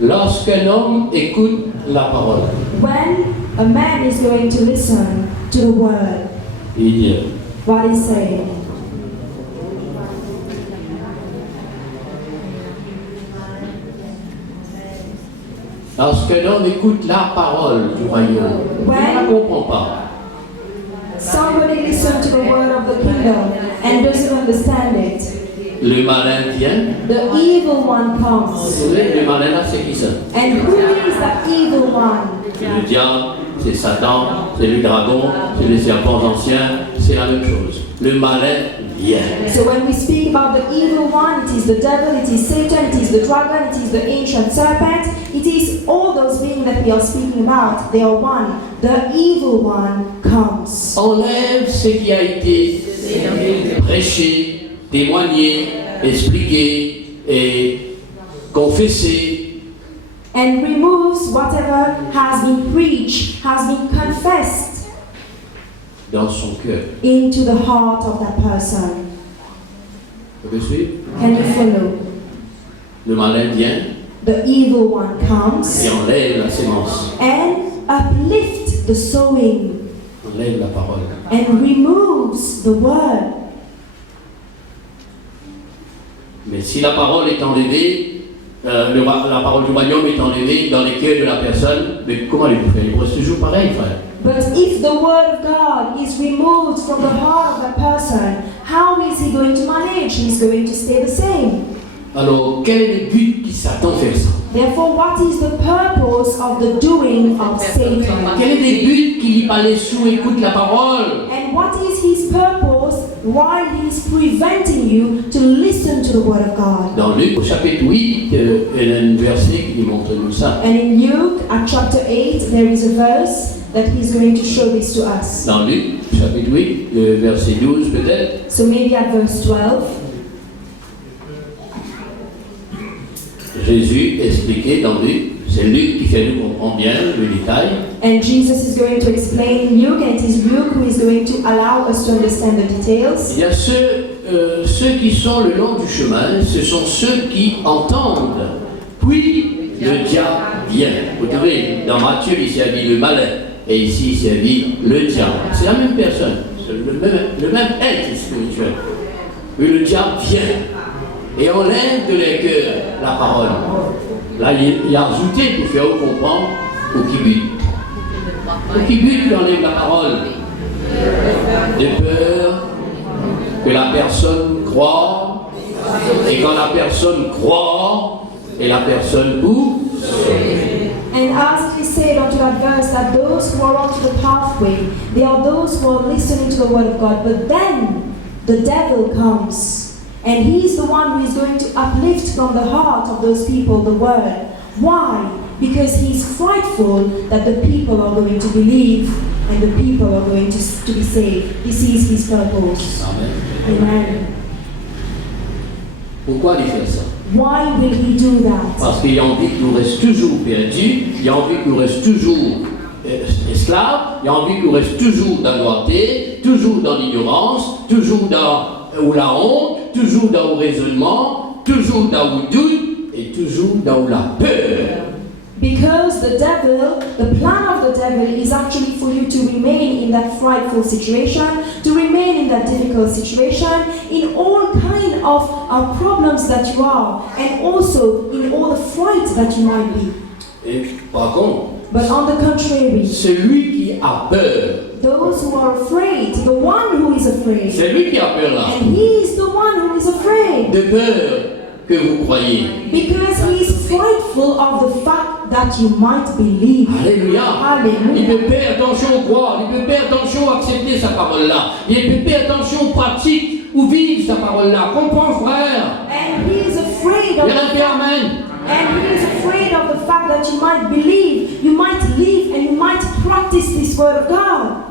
Lorsqu'un homme écoute la parole, When a man is going to listen to the word, il dit, what he said. lorsqu'un homme écoute la parole du royaume, il ne la comprend pas. Somebody listen to the word of the kingdom and doesn't understand it. Le malin vient. The evil one Vous comes. savez, le malin là, c'est qui ça? And who is the evil one? C'est le diable, c'est Satan, c'est le dragon, c'est les serpents anciens, c'est la même chose. Le malin vient. So when we speak about the evil one, it is the devil, it is Satan, it is the dragon, it is the ancient serpent, it is all those beings that we are speaking about. They are one. The evil one comes. Enlève ce qui a été prêché, témoigné, expliqué et confessé. And removes whatever has been preached, has been confessed Dans son cœur. into the heart of that person. Vous me suivez? Can you follow? Le malin vient The evil one comes et enlève la sémence, and uplift the sowing enlève la parole. and removes the word. Mais si la parole est enlevée, la parole du royaume est enlevée dans les cœurs de la personne, mais comment allez-vous faire? Il reste toujours pareil, frère. But if the word of God is removed from the heart of a person, how is he going to manage? He's going to stay the same. Alors, quel est le but qui Satan fait ça? Therefore, what is the purpose of the doing of Satan? Quel est le but qui dit pas les sous écoute la parole? And what is his purpose while he is preventing you to listen to the word of God? Dans Luc, au chapitre 8, il y a un verset qui montre nous ça. And in Luke, at chapter 8, there is a verse that he's going to show this to us. Dans Luc, chapitre 8, le verset 12 peut-être. So maybe at verse 12, Jésus expliquait dans Luc, c'est Luc qui fait nous comprendre bien le détail. and Jesus is going to explain in Luke, and it is Luke who is going to allow us to understand the details. Il y a ceux qui sont le long du chemin, ce sont ceux qui entendent. Puis le diable vient. Vous trouvez, dans Matthieu, il s'est dit le malin, et ici, il s'est dit le diable. C'est la même personne, c'est le même être spirituel. Puis le diable vient et enlève de leur cœur la parole. Là, il a ajouté pour faire comprendre au qui bute. Au qui bute, il enlève la parole. De peur que la personne croit, et quand la personne croit, et la personne pousse. And as he said unto that verse, that those who are onto the pathway, they are those who are listening to the word of God. But then the devil comes, and he is the one who is going to uplift from the heart of those people the word. Why? Because he's frightful that the people are going to believe and the people are going to be saved. This is his purpose. Amen. Amen. Pourquoi il fait ça? Why will he do that? Parce qu'il a envie que nous restions toujours perdus, il a envie que nous restions toujours esclaves, il a envie que nous restions toujours dans la noirté, toujours dans l'ignorance, toujours dans la honte, toujours dans le raisonnement, toujours dans le doute et toujours dans la peur. Because the plan of the devil is actually for you to remain in that frightful situation, to remain in that difficult situation, in all kind of problems that you are, and also in all the fright that you might be. Et par contre, But on the contrary, celui qui a peur, those who are afraid, the one who is afraid, c'est lui qui a peur là, and he is the one who is afraid, de peur que vous croyez. because he is frightful of the fact that you might believe. Alléluia. Hallelujah. Il peut faire attention au croire, il peut faire attention à accepter sa parole-là. Il peut faire attention aux pratiques ou vivre sa parole-là. Comprends, frère? And he is afraid of Bien appelé, amen. And he is afraid of the fact that you might believe, you might live, and you might practice this word of God.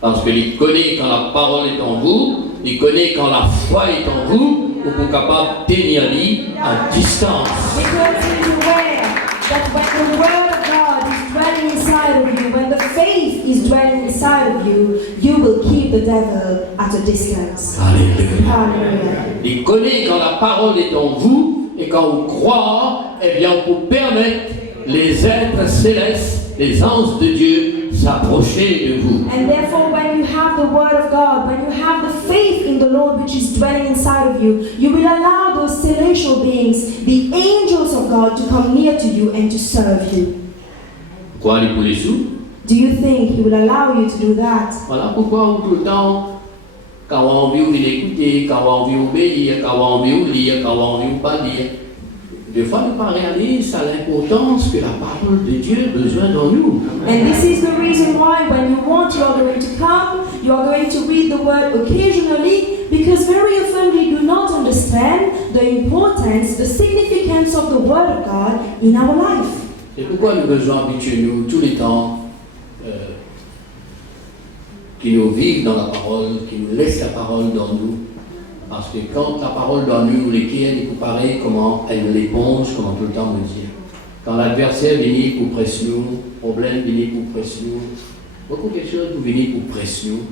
Parce qu'il connaît quand la parole est en vous, il connaît quand la foi est en vous, pour vous capable de tenir lui à distance. Because he is aware that when the word of God is dwelling is dwelling inside of you, you will keep the devil at a distance. Alléluia. Hallelujah. Il connaît quand la parole est en vous et quand vous croyez, eh bien, on peut permettre les êtres célestes, les anges de Dieu, s'approcher de vous. And therefore, when you have the word of God, when you have the faith in the Lord which is dwelling inside of you, you will allow those celestial beings, the angels of God, to come near to you and to serve you. Pourquoi aller pour les sous? Do you think He will allow you to do that? Voilà pourquoi tout le temps, quand on a envie de l'écouter, quand on a envie d'obéir, quand on a envie de lire, quand on a envie de pas lire, des fois, on ne pas réaliser l'importance que la parole de Dieu a besoin dans nous. And this is the reason why when you want, you are going to come, you are going to read the word occasionally, because very often we do not understand the importance, the significance of the word of God in our life. C'est pourquoi nous devons habituer nous tous les temps qui nous vivent dans la parole, qui nous laissent la parole dans nous. Parce que quand la parole dans nous, lesquelles est pareil, comment elle l'éponge, comment tout le temps me dire. Quand l'adversaire vient pour presser nous, problème vient pour presser nous, beaucoup de choses pour venir pour presser nous.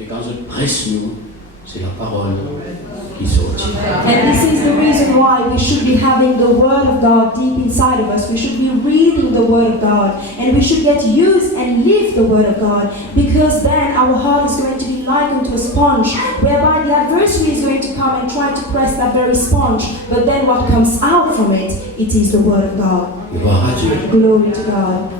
Et quand je presse nous, c'est la parole qui sort. And this is the reason why we should be having the word of God deep inside of us. We should be reading the word of God. And we should get used and live the word of God. Because then our heart is going to be likened to a sponge, whereby the adversary is going to come and try to press that very sponge. But then what comes out from it, it is the word of God. Gloire à Dieu. Glory to God.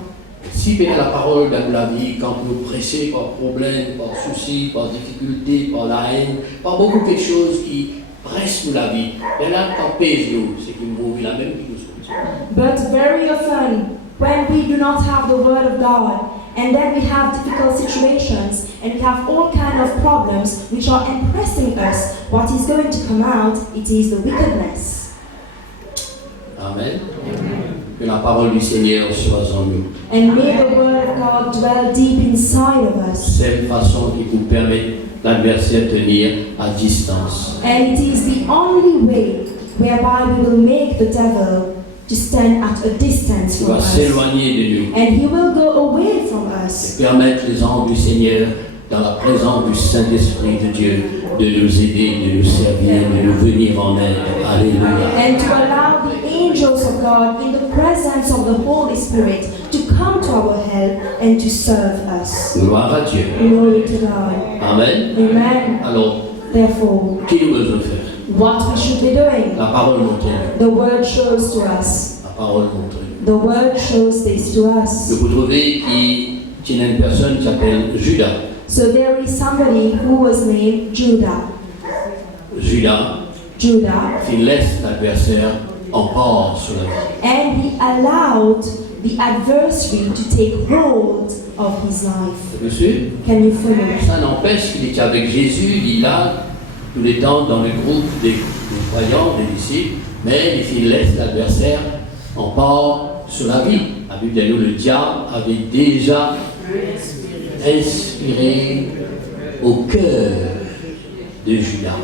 Si bien la parole dans la vie, quand nous pressons par problème, par souci, par difficulté, par la haine, par beaucoup de choses qui pressent nous la vie, et là, quand pèse nous, c'est qu'il mourit la même qui nous soutient. But very often, when we do not have the word of God, and then we have difficult situations, and we have all kinds of problems which are impressing us, what is going to come out, it is the wickedness. Amen. Que la parole du Seigneur soit en nous. And may the word of God dwell deep inside of us. C'est une façon qui vous permet l'adversaire de tenir à distance. And it is the only way whereby we will make the devil to stand at a distance Il from va us. s'éloigner de nous And he will go away from us. et permettre les anges du Seigneur, dans la présence du Saint-Esprit de Dieu, de nous aider, de nous servir, de nous venir en aide. Alléluia. And to allow the angels of God in the presence of the Holy Spirit to come to our help and to serve us. Gloire à Dieu. Glory to God. Amen. Amen. Alors, Therefore, qui nous besoin faire? what we should be doing, La parole montre. the word shows to us. La parole montre. The word shows this to us. Vous trouvez qu'il y a une personne qui s'appelle Judas. So there is somebody who was named Judah. Judas, Judah, qui laisse l'adversaire en part sur la vie. and he allowed the adversary to take hold of his life. Vous suivez? Can you follow? Ça n'empêche qu'il était avec Jésus, il est là, tous les temps dans le groupe des croyants, des disciples, mais il laisse l'adversaire en part sur la vie. La Bible dit, le diable avait déjà inspiré au cœur de Judas.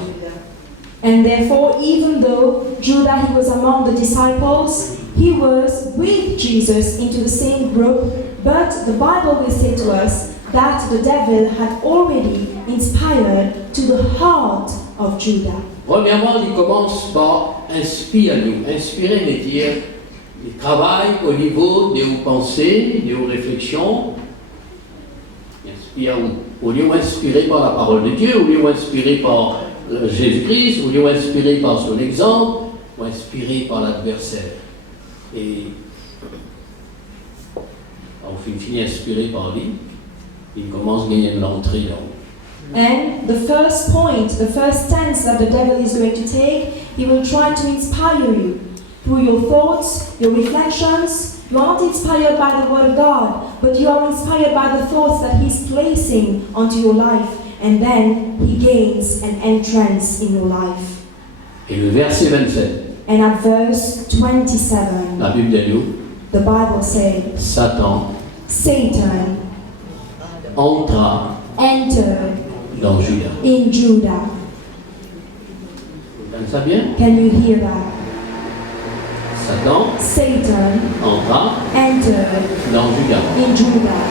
And therefore, even though Judah he was among the disciples, he was with Jesus into the same group, but the Bible will say to us that the devil had already inspired to the heart of Judah. Premièrement, il commence par inspirer, veut dire, il travaille au niveau de vos pensées, de vos réflexions. Il inspire au lieu inspiré par la parole de Dieu, au lieu inspiré par Jésus-Christ, au lieu inspiré par son exemple, ou inspiré par l'adversaire. Et on finit inspiré par lui, il commence à gagner l'entrée dans. And the first point, the first stance that the devil is going to take, he will try to inspire you through your thoughts, your reflections. You are not inspired by the word of God, but you are inspired by the thoughts that he's placing onto your life. And then he gains an entrance in your life. Et le verset 27, And at verse 27, la Bible dit nous, the Bible said, Satan Satan entra entered dans Judas. in Judah. Vous entendez ça bien? Can you hear that? Satan Satan entra entered dans Judas. in Judah.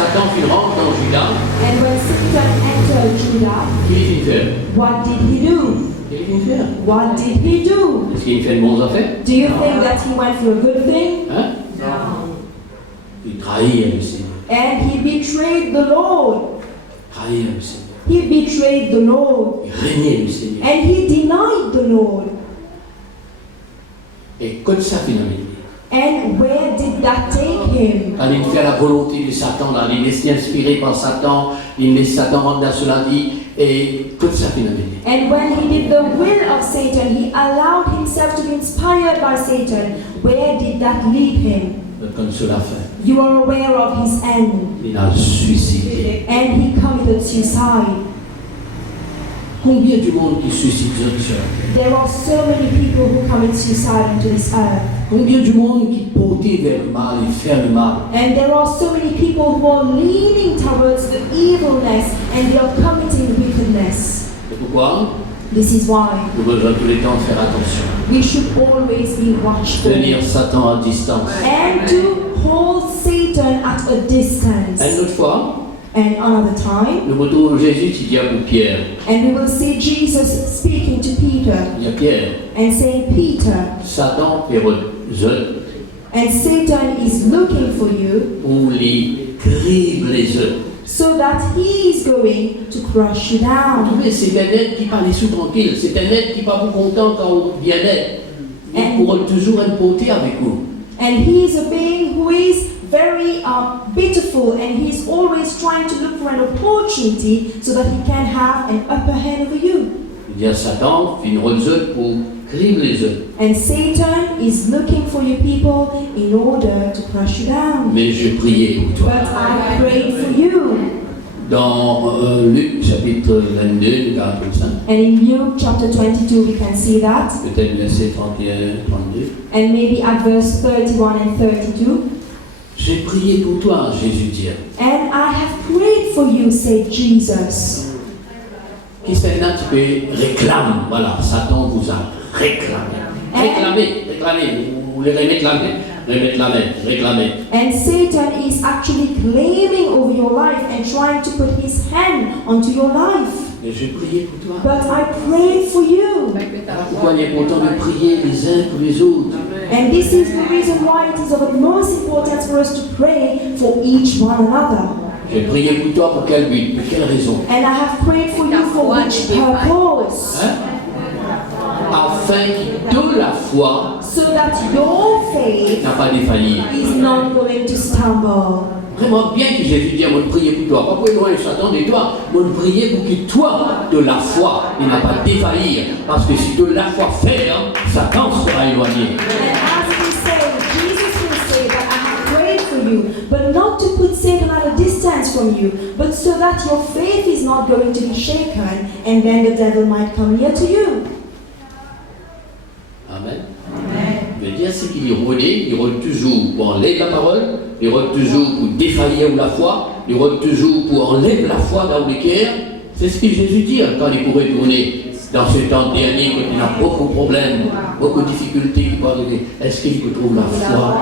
Satan rentre dans Judas, And when Satan entered Judah, qu'est-ce qu'il fait? what did he do? Qu'est-ce qu'il fait? What did he do? Est-ce qu'il fait de bons affaires? Do you think that he went for a good thing? Hein? Il trahit le Seigneur. And he betrayed the Lord. Trahir le Seigneur. He betrayed the Lord. Il régnait le Seigneur. And he denied the Lord. Et comme ça, finalement. And where did that take him? Quand il fait la volonté de Satan, là, il est inspiré par Satan, il laisse Satan rentrer dans cela vie, et comme ça, finalement. And when he did the will of Satan, he allowed himself to be inspired by Satan. Where did that lead him? Comme cela fait. You are aware of his end. Il a suicidé. And he committed suicide. Combien du monde qui suicide sur la terre? There are so many people who commit suicide into this earth. Combien du monde qui portait vers le mal et faire le mal? And there are so many people who are leaning towards the evilness and they are committing wickedness. C'est pourquoi This is why nous devons tous les temps faire attention. we should always be watchful Tenir Satan à distance. and to hold Satan at a distance. Une autre fois, And another time, le retour de Jésus, il dit à Pierre. and we will see Jesus speaking to Peter Il y a Pierre. and saying, Peter, Satan est rejeté and Satan is looking for you pour les cribler les œufs. so that he is going to crush you down. Mais c'est un être qui parle sous tranquille. C'est un être qui n'est pas vous content quand vous bien être. Il pourra toujours être porté avec vous. And he is a being who is very pitiful, and he's always trying to look for an opportunity so that he can have an upper hand over you. Il y a Satan qui finira les œufs pour cribler les œufs. And Satan is looking for you people in order to crush you down. Mais je priais pour toi. But I prayed for you. Dans Luc chapitre 22, regarde comme ça. And in Luke chapter 22 we can see that. Peut-être verset 31, 32. And maybe at verse 31 and 32. J'ai prié pour toi, Jésus dit. And I have prayed for you, said Jesus. Qu'est-ce que un petit peu réclame? Voilà, Satan vous a réclamé. Réclamé. Vous les réclamer. Réclamer. And Satan is actually claiming over your life and trying to put his hand onto your life. Mais j'ai prié pour toi. But I prayed for you. Pourquoi il est important de prier les uns pour les autres? And this is the reason why it is of the most importance for us to pray for each one another. J'ai prié pour toi pour quel but? Pour quelle raison? And I have prayed for you for which purpose? Afin que de la foi So that your faith n'a pas défailli. is not going to stumble. Vraiment bien que Jésus dit, moi prier pour toi. Pas pour loin Satan de toi, moi prier pour que toi, de la foi, il n'a pas défaillir. Parce que si de la foi fait, Satan sera éloigné. And as we say, Jesus will say that I have prayed for you, but not to put Satan at a distance from you, but so that your faith is not going to be shaken, and then the devil might come near to you. Amen. Mais dire ce qu'il rôde, il rôde toujours pour enlever la parole, il rôde toujours pour défaillir la foi, il rôde toujours pour enlever la foi dans le cœur. C'est ce que Jésus dit quand il pourrait tourner dans ce temps dernier, quand il a beaucoup de problèmes, beaucoup de difficultés. Est-ce qu'il peut trouver la foi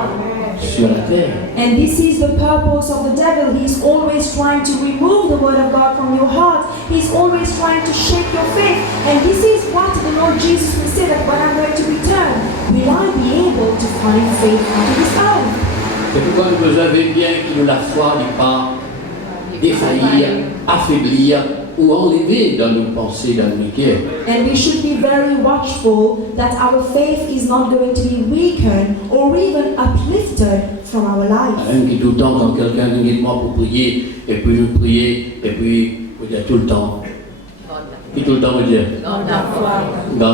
sur la terre? And this is the purpose of the devil. He's always trying to remove the word of God from your heart. He's always trying to shake your faith. And this is what the Lord Jesus will say, that when I'm going to return, will I be able to find faith unto this earth? C'est pourquoi nous devons bien que la foi n'est pas défaillir, affaiblir ou enlever dans nos pensées, dans nos cœurs. And we should be very watchful that our faith is not going to be weakened or even uplifted from our life. Même qui tout le temps, quand quelqu'un vient de moi pour prier, et puis je prier, et puis vous dire tout le temps. Qui tout le temps vous dire? Garde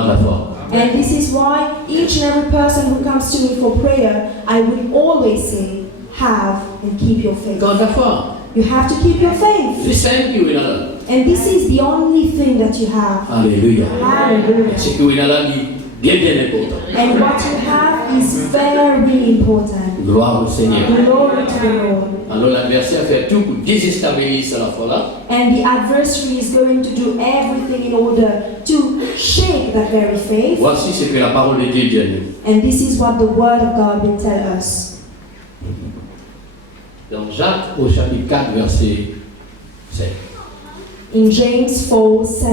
la foi. And this is why each and every person who comes to me for prayer, I would always say, have and keep your faith. Garde la foi. You have to keep your faith. C'est simple que vous êtes là. And this is the only thing that you have. Alléluia. Hallelujah. C'est que vous êtes là, bien important. And what you have is very important. Gloire au Seigneur. Glory to the Lord. Alors l'adversaire fait tout pour déstabiliser la foi là. And the adversary is going to do everything in order to shake that very faith. Voici ce que la parole de Dieu dit. And this is what the Word of God will tell us. Dans Jacques au chapitre 4, verset 7. In James 4:7.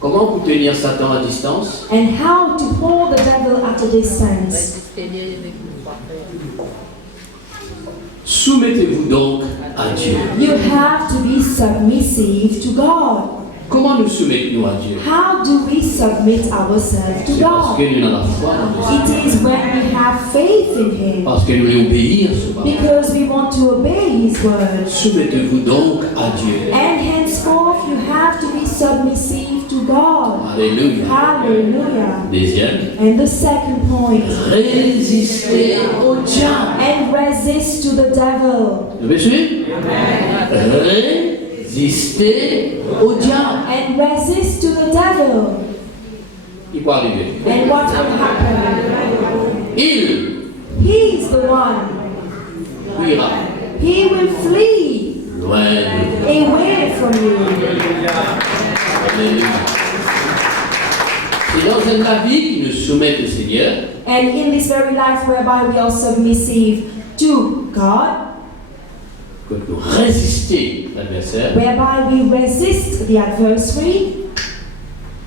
Comment pour tenir Satan à distance? And how to hold the devil at a distance. Soumettez-vous donc à Dieu. You have to be submissive to God. Comment nous soumettons à Dieu? How do we submit ourselves to C'est parce God? que nous avons la foi en Dieu. It is when we have faith in Him. Parce que nous voulons obéir à ce parole. Because we want to obey His word. Soumettez-vous donc à Dieu. And henceforth you have to be submissive to God. Alléluia. Hallelujah. Deuxième, And the second point. résistez au diable. And resist to the devil. Vous me suivez? Résistez au diable. And resist to the devil. Il peut arriver. And what will happen? He's the one. Fuira He will flee loin de vous. away from you. Alléluia. C'est dans un vie qui nous soumet au Seigneur And in this very life whereby we are submissive to God, que nous résister l'adversaire, whereby we resist the adversary,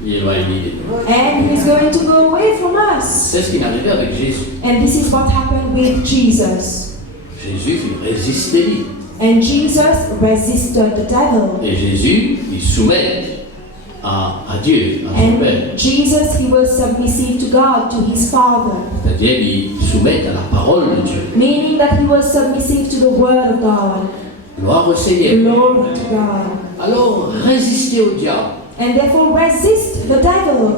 il est éloigné de nous. and he's going to go away from us. C'est ce qui est arrivé avec Jésus. And this is what happened with Jesus. Jésus fut résisté lui. And Jesus resisted the devil. Et Jésus, il soumet à Dieu, à son Père. And Jesus, he was submissive to God, to his Father. C'est-à-dire, il soumet à la parole de Dieu. Meaning that he was submissive to the Word of God. Gloire au Seigneur. Glory to God. Alors, résistez au diable. And therefore resist the devil.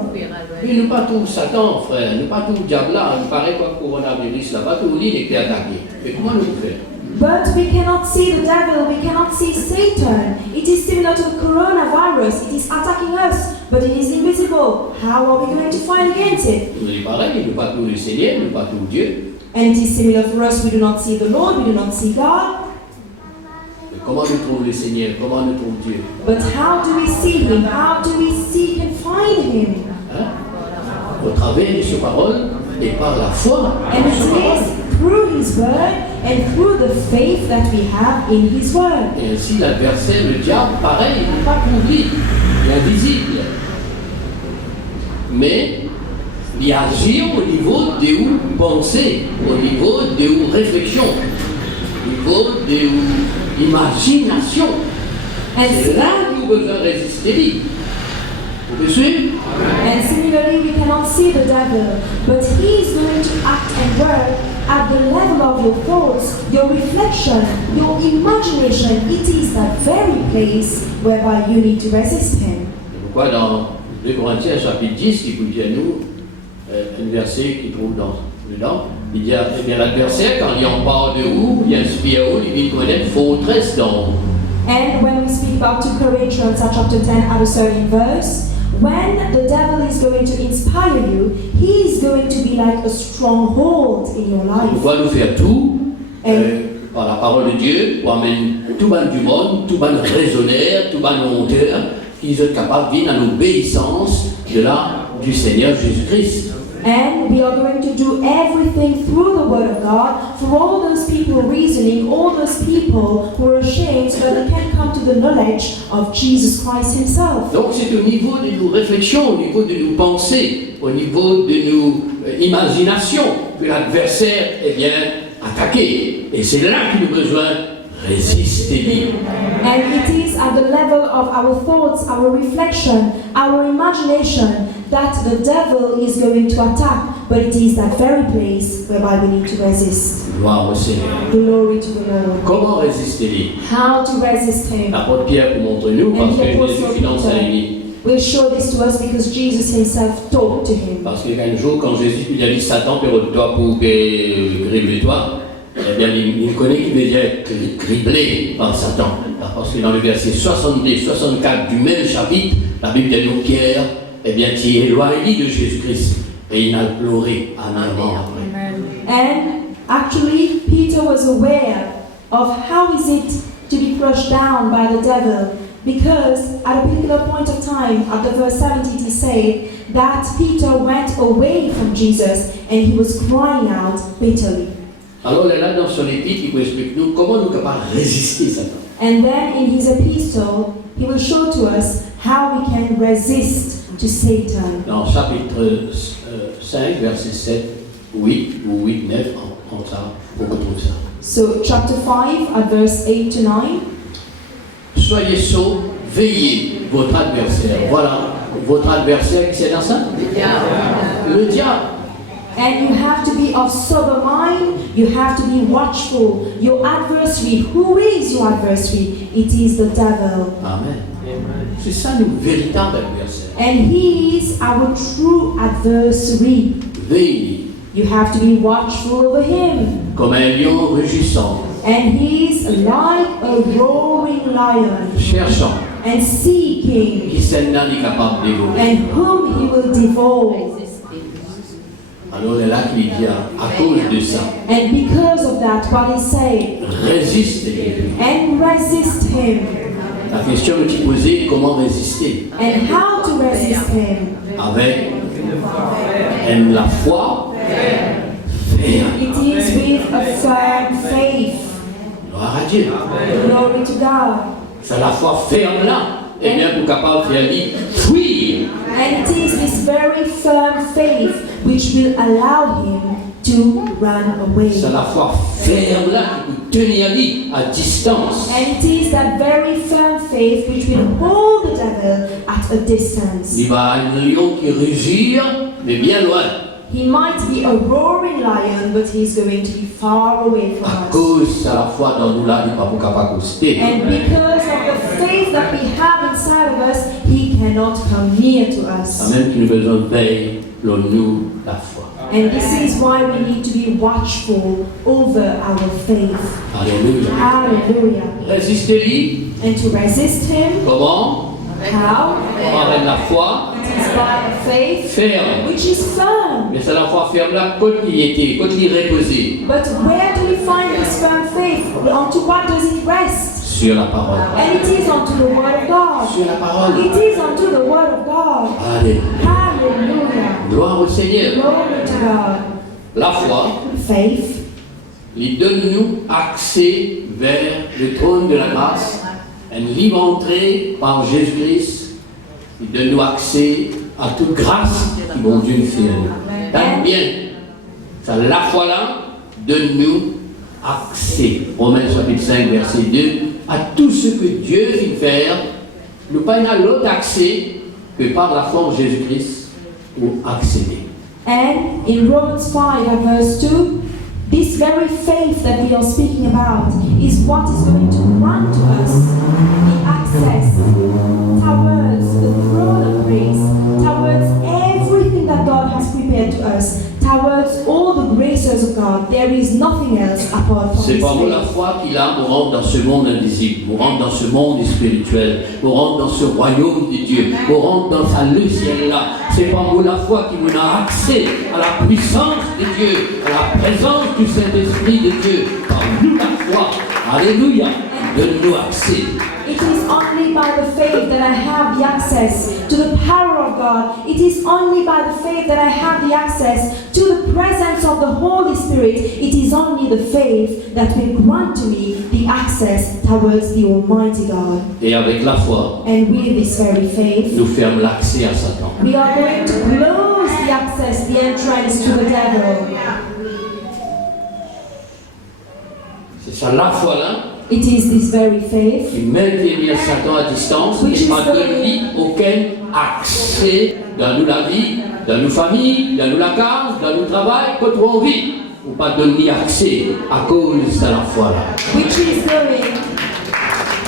Mais nous pas tout Satan, frère, nous pas tout diable là, il paraît quoi coronavirus là, pas tout l'île était attaqué. Mais comment nous faire? But we cannot see the devil, we cannot see Satan. It is similar to the coronavirus. It is attacking us, but it is invisible. How are we going to fight against it? Nous est pareil, nous pas tout le Seigneur, nous pas tout Dieu. And it is similar for us. We do not see the Lord, we do not see God. Mais comment nous trouve le Seigneur? Comment nous trouve Dieu? But how do we see Him? How do we seek and find Him? Hein? Au travers de ses paroles et par la foi. And it is through His Word and through the faith that we have in His Word. Et ainsi l'adversaire, le diable, pareil, il n'est pas pour lui, il est invisible. Mais il agit au niveau de vos pensées, au niveau de vos réflexions, au niveau de vos imaginations. And C'est là que nous devons résister lui. Vous me suivez? And similarly, we cannot see the devil, but he is going to act and work at the level of your thoughts, your reflection, your imagination. It is that very place whereby you need to resist him. C'est pourquoi dans 2 Corinthiens chapitre 10, il vous dit à nous, un verset qui trouve dedans, il dit, eh bien l'adversaire, quand il en parle de vous, il inspire où, il vient connaître forteresse dans vous. And when we speak about 2 Corinthians chapter 10 at a certain verse, when the devil is going to inspire you, he is going to be like a stronghold in your C'est life. pourquoi nous faire tout par la parole de Dieu pour amener tout le monde du monde, tout le monde raisonnaire, tout le monde monteur, qui sont capables de venir à l'obéissance du Seigneur Jésus-Christ. And we are going to do everything through the Word of God for all those people reasoning, all those people who are ashamed so that they can come to the knowledge of Jesus Christ Himself. Donc c'est au niveau de nos réflexions, au niveau de nos pensées, au niveau de nos imaginations que l'adversaire est bien attaqué. Et c'est là qu'il a besoin de résister. And it is at the level of our thoughts, our reflection, our imagination that the devil is going to attack. But it is that very place whereby we need to resist. Gloire au Seigneur. Glory to the Lord. Comment résister? How to resist him? L'apôtre Pierre pour montrer nous, parce que Jésus finance à lui. Will show this to us because Jesus himself talked to him. Parce qu'un jour, quand Jésus lui a dit Satan, pérode-toi pour gribler toi, eh bien, il connaît qu'il veut dire criblé par Satan. Parce que dans le verset 62-64 du même chapitre, la Bible dit nous Pierre, eh bien, tu es éloigné de Jésus-Christ. Et il a pleuré en avant après. And actually, Peter was aware of how is it to be crushed down by the devil. Because at a particular point of time, at the verse 70, it is said that Peter went away from Jesus and he was crying out bitterly. Alors là, dans son épître, il nous explique nous comment nous sommes capables de résister Satan. And then in his epistle, he will show to us how we can resist to Satan. Dans chapitre 5, verset 7, 8 ou 8, 9, en ça, on retrouve ça. So chapter 5 at verse 8 to 9. Soyez sots, veillez votre adversaire. Voilà, votre adversaire, qui c'est dans ça? Le diable. And you have to be of sober mind, you have to be watchful. Your adversary, who is your adversary? It is the devil. Amen. C'est ça le véritable adversaire. And he is our true adversary. Veillez You have to be watchful over him. comme un lion rugissant, And he is like a roaring lion, cherchant and seeking, qui Satan est capable de dévorer. and whom he will devour. Alors là qu'il dit à cause de ça, And because of that, what he said, résistez. and resist him. La question que tu posais, comment résister? And how to resist him? Avec la foi ferme. It is with a firm faith. Gloire à Dieu. Glory to God. C'est la foi ferme là. Et bien pour capable de faire lui fuir. And it is this very firm faith which will allow him to run away. C'est la foi ferme là qui peut tenir lui à distance. And it is that very firm faith which will hold the devil at a distance. Il va un lion qui rugit, mais bien loin. He might be a roaring lion, but he's going to be far away from À us. cause de la foi dans nous là, il va pas capable de rester. And because of the faith that we have inside of us, he cannot come near to Ça us. même qu'il nous besoin de veille, nous la foi. And this is why we need to be watchful over our faith. Alléluia. Hallelujah. Résistez-lui. And to resist him, Comment? how? Avec la foi It is by a faith ferme. which is firm. Mais c'est la foi ferme là, quand il était, quand il reposait But where do we find this firm faith? Onto what does it rest? sur la parole. And it is unto the Word of God. Sur la parole. It is unto the Word of God. Alléluia. Hallelujah. Gloire au Seigneur. Glory to God. La foi, Faith, il donne-nous accès vers le trône de la grâce, une libre entrée par Jésus-Christ. Il donne-nous accès à toute grâce qui bon Dieu nous fait. Tant bien, ça, la foi là donne-nous accès. Romains chapitre 5, verset 2, à tout ce que Dieu vient faire, nous pas l'autre accès que par la foi en Jésus-Christ pour accéder. and in Romans 5 and verse 2, this very faith that we are speaking about is what is going to grant to us the access towards the throne of grace, towards everything that God has prepared to us, towards all the graces of God. There is nothing else apart from C'est this par la faith. foi qu'il a, on rentre dans ce monde invisible, on rentre dans ce monde spirituel, on rentre dans ce royaume de Dieu, on rentre dans sa le ciel là. C'est par la foi qu'il nous a accès à la puissance de Dieu, à la présence du Saint-Esprit de Dieu. Par nous la foi, alléluia, donne-nous accès. It is only by the faith that I have the access to the power of God. It is only by the faith that I have the access to the presence of the Holy Spirit. It is only the faith that will grant to me the access towards the Almighty God. Et avec la foi, And with this very faith, nous fermons l'accès à Satan. we are going to close the access, the entrance to the devil. C'est ça la foi là It is this very faith qui maintient Satan à distance et pas donne aucun accès dans nous la vie, dans nos familles, dans nous la case, dans nos travail, quand on vit. Ou pas donner accès à cause de la foi là.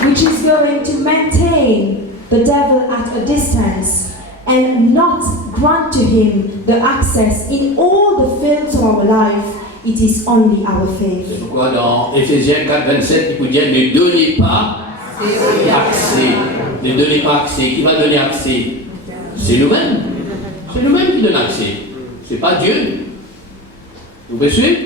which is going to maintain the devil at a distance and not grant to him the access in all the fields of our life. It is only our faith. C'est pourquoi dans Éphésiens 4, 27, il peut dire ne donnez pas accès. Ne donnez pas accès. Qui va donner accès? C'est nous-mêmes. C'est nous-mêmes qui donnons accès. C'est pas Dieu. Vous pouvez suivre?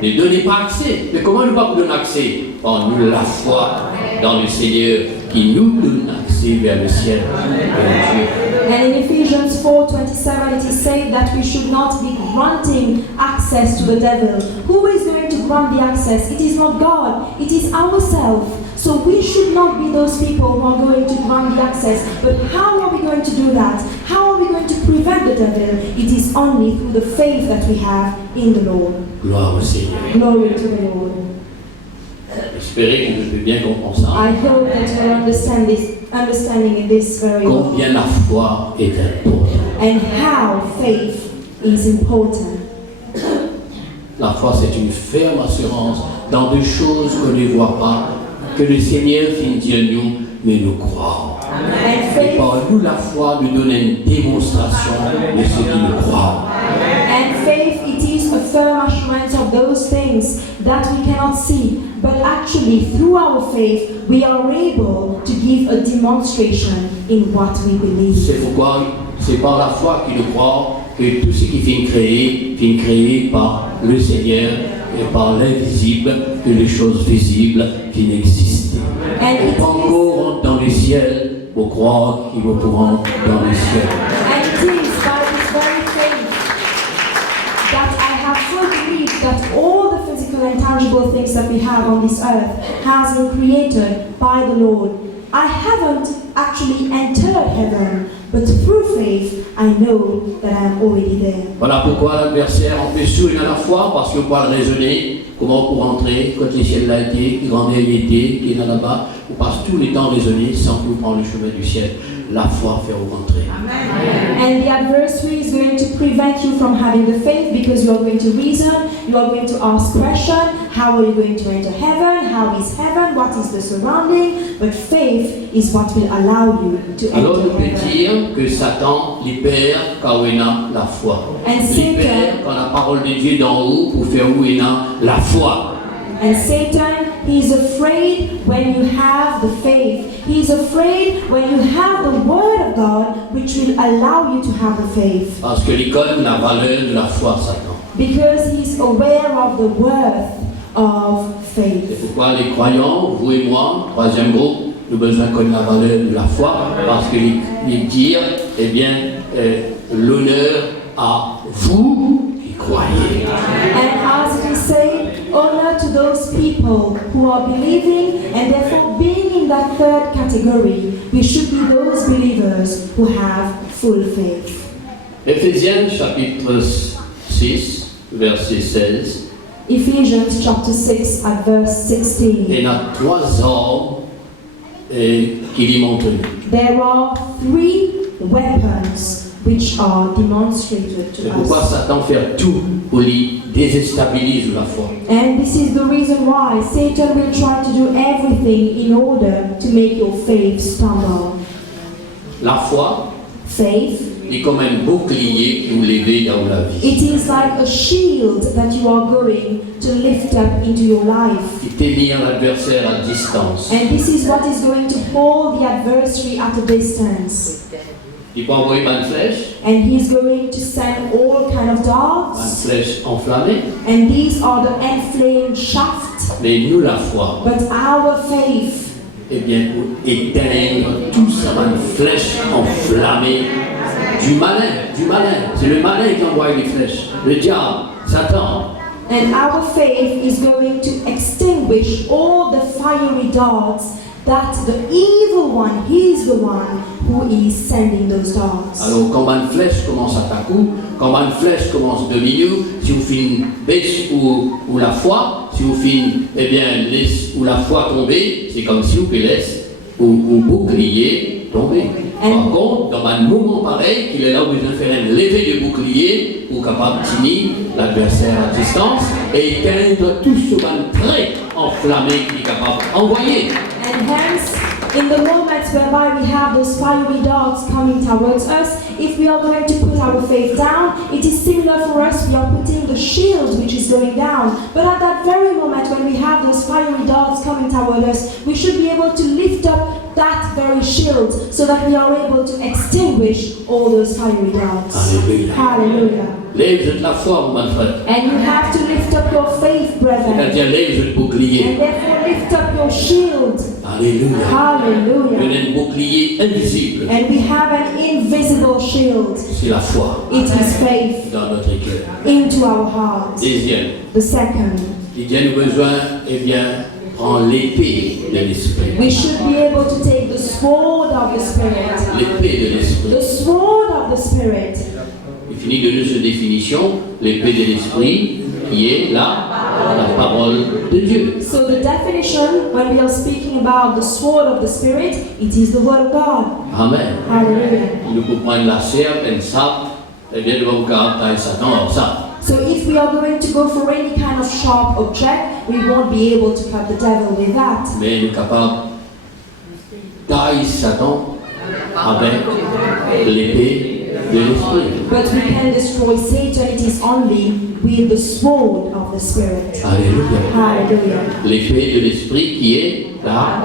Ne donnez pas accès. Mais comment nous pas vous donner accès? Par nous la foi dans le Seigneur qui nous donne accès vers le ciel, vers Dieu. And in Ephesians 4:27 it is said that we should not be granting access to the devil. Who is going to grant the access, it is not God, it is ourselves. So we should not be those people who are going to grant the access. But how are we going to do that? How are we going to prevent the devil? It is only through the faith that we have in the Lord. Gloire au Seigneur. Glory to the Lord. Espérez que vous pouvez bien comprendre ça. I hope that you are understanding this very well. Combien la foi est importante. And how faith is important. La foi, c'est une ferme assurance dans des choses qu'on ne voit pas, que le Seigneur finit de nous, mais nous croyons. Et par nous, la foi nous donne une démonstration de ce qui nous croit. And faith, it is a firm assurance of those things that we cannot see. But actually, through our faith, we are able to give a demonstration in what we believe. C'est pourquoi c'est par la foi que nous croyons que tout ce qui finit créé par le Seigneur et par l'invisible, que les choses visibles qui n'existent. And Pas encore dans le ciel, pour croire qu'ils vont pourront dans le ciel. And it is by this very faith that I have fully believed that all the physical and tangible things that we have on this earth has been created by the Lord. I haven't actually entered heaven, but through faith, I know that I am already there. Voilà pourquoi l'adversaire en fait sourire à la fois, parce qu'on peut le raisonner, comment pour entrer, quand le ciel l'a été, qui grandeur il était, qui est là là-bas, on passe tout le temps raisonner sans qu'on prenne le chemin du ciel. La foi fait au contraire. And the adversary is going to prevent you from having the faith because you are going to reason, you are going to ask questions. How are you going to enter heaven? How is heaven? What is the surrounding? But faith is what will allow you to Alors on enter peut heaven. dire que Satan libère quand on a la foi. And Libère quand la parole de Dieu d'en haut pour faire où on a la foi. And Satan, he is afraid when you have the faith. He is afraid when you have the word of God, which will allow you to have the faith. Parce que il connaît la valeur de la foi, Satan. Because he is aware of the worth of C'est faith. pourquoi les croyants, vous et moi, troisième groupe, nous avons besoin de connaître la valeur de la foi, parce que les dire, eh bien, l'honneur à vous qui croyez. And as it is said, honor to those people who are believing, and therefore being in that third category, we should be those believers who have full faith. Éphésiens chapitre 6, verset 16. Ephesians chapter 6 at verse 16. Il y a 3 hommes qui lui montrent. There are 3 weapons which are demonstrated C'est to pourquoi us. Satan fait tout pour lui déstabiliser la foi. And this is the reason why Satan will try to do everything in order to make your faith stumble. La foi Faith, est comme un bouclier qui nous lève dans la vie. it is like a shield that you are going to lift up into your life. Qui tenir l'adversaire à distance. And this is what is going to hold the adversary at a distance. Il peut envoyer une flèche, And he's going to send all kind of une darts. flèche enflammée, And these are the inflamed shafts. mais nous la foi, But our faith, eh bien, pour éteindre tout ça, une flèche enflammée du malin. C'est le malin qui envoie les flèches. Le diable, Satan. and our faith is going to extinguish all the fiery darts that the evil one, he is the one who is sending those darts. Alors, quand une flèche commence à attaquer, quand une flèche commence de milieu, si vous faites une bêche ou la foi, si vous faites, eh bien, ou la foi tomber, c'est comme si vous laissez ou bouclier tomber. Par contre, dans un moment pareil, il est là où vous devez faire un lever de bouclier pour capable de tenir l'adversaire à distance et éteindre tout ce trait enflammé qu'il est capable d'envoyer. And hence, in the moments whereby we have those fiery darts coming towards us, if we are going to put our faith down, it is similar for us, we are putting the shield which is going down. But at that very moment when we have those fiery darts coming toward us, we should be able to lift up that very shield so that we are able to extinguish all those fiery darts. Alléluia. Hallelujah. Lève de la foi, mon frère. And you have to lift up your faith, brethren. C'est-à-dire, lève le bouclier. And therefore lift up your shield. Alléluia. Hallelujah. Il y a un bouclier invisible. And we have an invisible shield. C'est la foi It is faith dans notre cœur. into our hearts. Deuxième, The second, Il dit, nous besoin, eh bien, prendre l'épée de l'esprit. We should be able to take the sword of the Spirit. L'épée de l'esprit. The sword of the Spirit. Il finit de donner cette définition, l'épée de l'esprit, qui est la parole de Dieu. So the definition, when we are speaking about the sword of the Spirit, it is the word of God. Amen. Hallelujah. Nous pouvons prendre la serpe, une sape, eh bien, nous allons caractériser Satan en ça. So if we are going to go for any kind of sharp object, we won't be able to cut the devil with that. Mais nous sommes capables tailler Satan avec l'épée de l'esprit. But we can destroy Satan, it is only with the sword of the Spirit. Alléluia. Hallelujah. L'épée de l'esprit qui est là.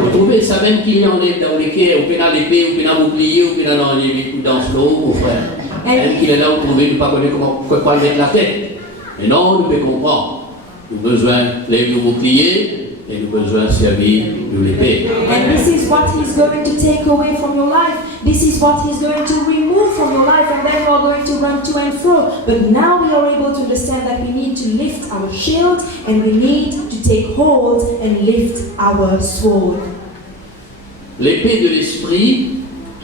Vous trouvez ça même qu'il y en est dans lesquels on peut dans l'épée, on peut dans le bouclier, on peut dans les coups dans l'eau, mon frère. Même qu'il est là, vous trouvez, nous ne pas connaître comment mettre la tête. Mais non, nous pouvons comprendre. Nous avons besoin de nos boucliers et nous avons besoin de servir de l'épée. And this is what he's going to take away from your life. This is what he's going to remove from your life, and then you are going to run to and fro. But now we are able to understand that we need to lift our shield and we need to take hold and lift our sword. L'épée de l'esprit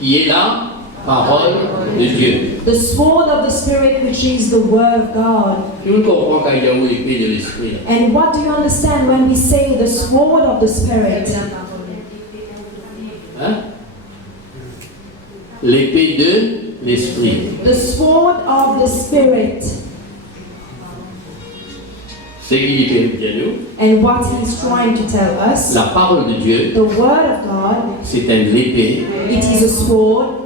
qui est la parole de Dieu. The sword of the Spirit, which is the word of God. Qui vous comprend quand il y a l'épée de l'esprit? And what do you understand when we say the sword of the Spirit? Hein? L'épée de l'esprit. The sword of the Spirit. C'est qui dit bien nous? And what he's trying to tell us, La parole de Dieu, the word of God, c'est une épée it is a sword.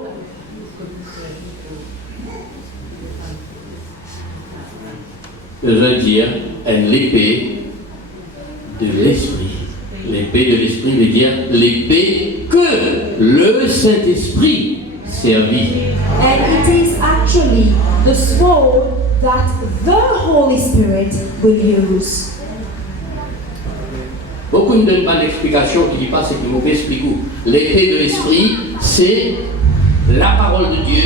Je veux dire, une épée de l'esprit. L'épée de l'esprit veut dire l'épée que le Saint-Esprit servit. And it is actually the sword that the Holy Spirit will use. Beaucoup ne donnent pas d'explication qui ne dit pas ce qu'il vous explique. L'épée de l'esprit, c'est la parole de Dieu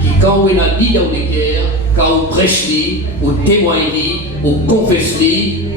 qui, quand on a dit dans les guerres, quand on prêche, ou témoigne, ou confesse,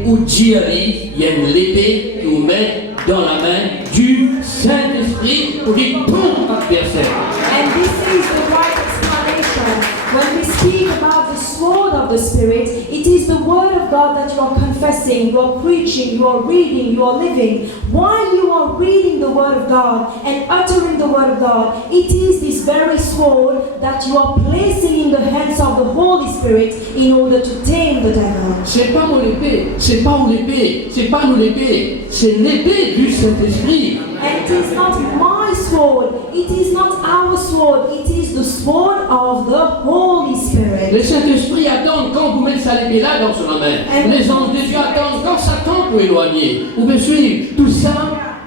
ou dit, il y a une épée qui vous met dans la main du Saint-Esprit pour dire bon adversaire. And this is the right explanation. When we speak about the sword of the Spirit, it is the word of God that you are confessing, you are preaching, you are reading, you are living. While you are reading the word of God and uttering the word of God, it is this very sword that you are placing in the hands of the Holy Spirit in order to tame the devil. C'est pas mon épée, c'est pas mon épée, c'est pas nous l'épée, c'est l'épée du Saint-Esprit. And it is not my sword, it is not our sword, it is the sword of the Holy Spirit. Le Saint-Esprit attend quand vous mettez sa épée là dans son main. Les anges de Dieu attendent quand Satan peut éloigner. Vous me suivez? Tout ça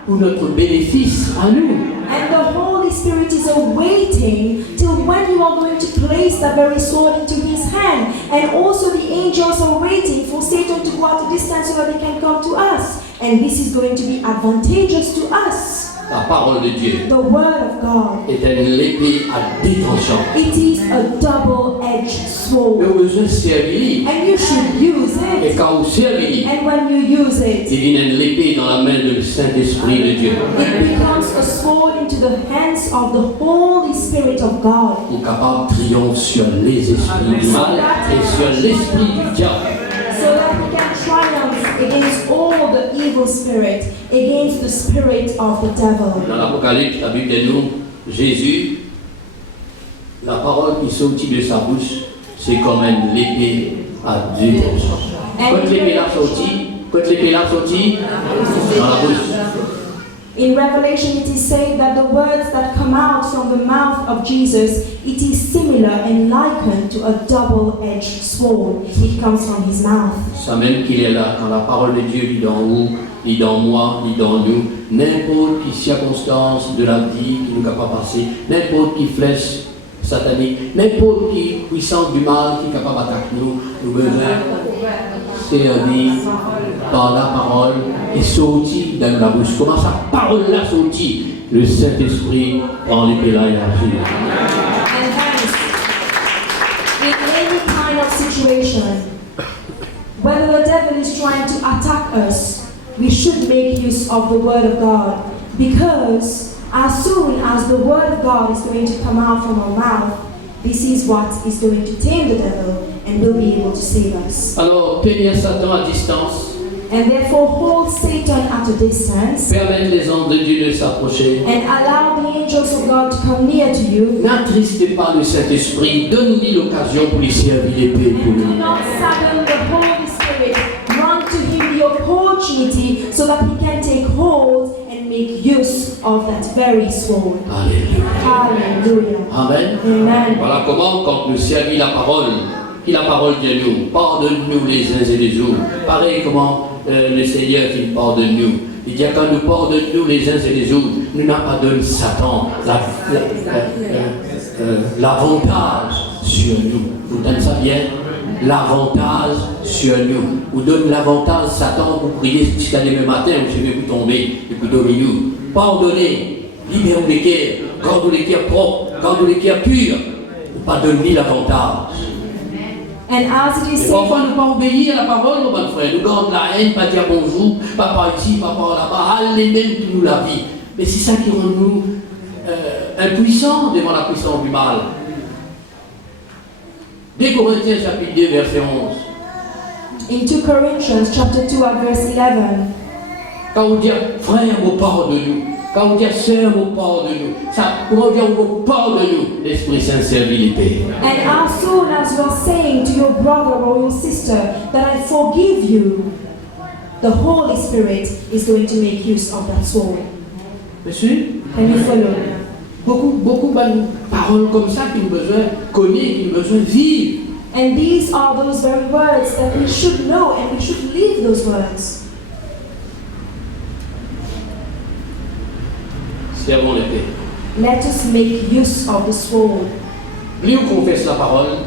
pour notre bénéfice à nous. And the Holy Spirit is awaiting till when you are going to place that very sword into his hand. And also the angels are waiting for Satan to go at a distance so that he can come to us. And this is going to be advantageous to us. La parole de Dieu The word of God. est une épée à deux tranchants. It is a double-edged sword. Vous besoin servir. And you should use Et it. quand vous servez, And when you use it, il y a une épée dans la main du Saint-Esprit de Dieu. it becomes a sword into the hands of the Holy Spirit of God. Pour capable de triompher sur les esprits du mal et sur l'esprit du diable. So that we can triumph against all the evil spirit, against the spirit of the devil. Dans l'Apocalypse, la Bible dit nous, Jésus, la parole qui sortit de sa bouche, c'est comme une épée à deux tranchants. Quand l'épée l'a sorti, dans la bouche. In Revelation, it is said that the words that come out from the mouth of Jesus, it is similar and likened to a double-edged sword. It comes from his mouth. Ça même qu'il est là, quand la parole de Dieu dit dans vous, dit dans moi, dit dans nous, n'importe quelle circonstance de la vie qui nous est capable de passer, n'importe quelle flèche satanique, n'importe quelle puissance du mal qui est capable d'attaquer nous, nous besoin servir par la parole et sortir dans la bouche. Comment sa parole là sortit? Le Saint-Esprit prend l'épée là et agit. And hence, in any kind of situation, whether the devil is trying to attack us, we should make use of the word of God, because as soon as the word of God is going to come out from our mouth, this is what is going to tame the devil and will be able to save us. Alors, tenir Satan à distance, And therefore hold Satan at a distance permettre les anges de Dieu de s'approcher. and allow the angels of God to come near to you. N'attristez pas le Saint-Esprit, donne-lui l'occasion pour lui servir l'épée pour And do nous. not sadden the Holy Spirit. Run to him the opportunity so that he can take hold and make use of that very sword. Alléluia. Hallelujah. Amen. Amen. Voilà comment, quand nous servit la parole, et la parole de nous, pardonne-nous les uns et les autres. Pareil comment le Seigneur il pardonne-nous. Il dit quand nous pardonne-nous les uns et les autres, nous n'avons pas donné Satan l'avantage sur nous. Vous donne ça bien? L'avantage sur nous. Vous donne l'avantage Satan pour prier jusqu'à demain matin, vous savez vous tomber et vous dominer nous. Pardonnez, libérez les cœurs, gardez les cœurs propres, gardez les cœurs purs. Vous pas donner l'avantage. And as it is Mais said, parfois, nous ne pas obéir à la parole, mon frère. Nous gardons la haine, pas dire bonjour, papa ici, papa là-bas, allez même tout nous la vie. Mais c'est ça qui rend nous impuissants devant la puissance du mal. 2 Corinthiens chapitre 2, verset 11. in 2 Corinthians chapter 2 at verse 11, Quand on dit frère, vous pardonne-nous. Quand on dit sœur, vous pardonne-nous. Ça, comment dire, vous pardonne-nous. L'Esprit Saint servit l'épée. and as soon as you are saying to your brother or your sister that I forgive you, the Holy Spirit is going to make use of that sword. Monsieur? Can you follow? Beaucoup de paroles comme ça qui nous besoin connaître, qui nous besoin vivre. And these are those very words that we should know, and we should live those words. Servons l'épée. Let us make use of the sword. Plus on confesse la parole,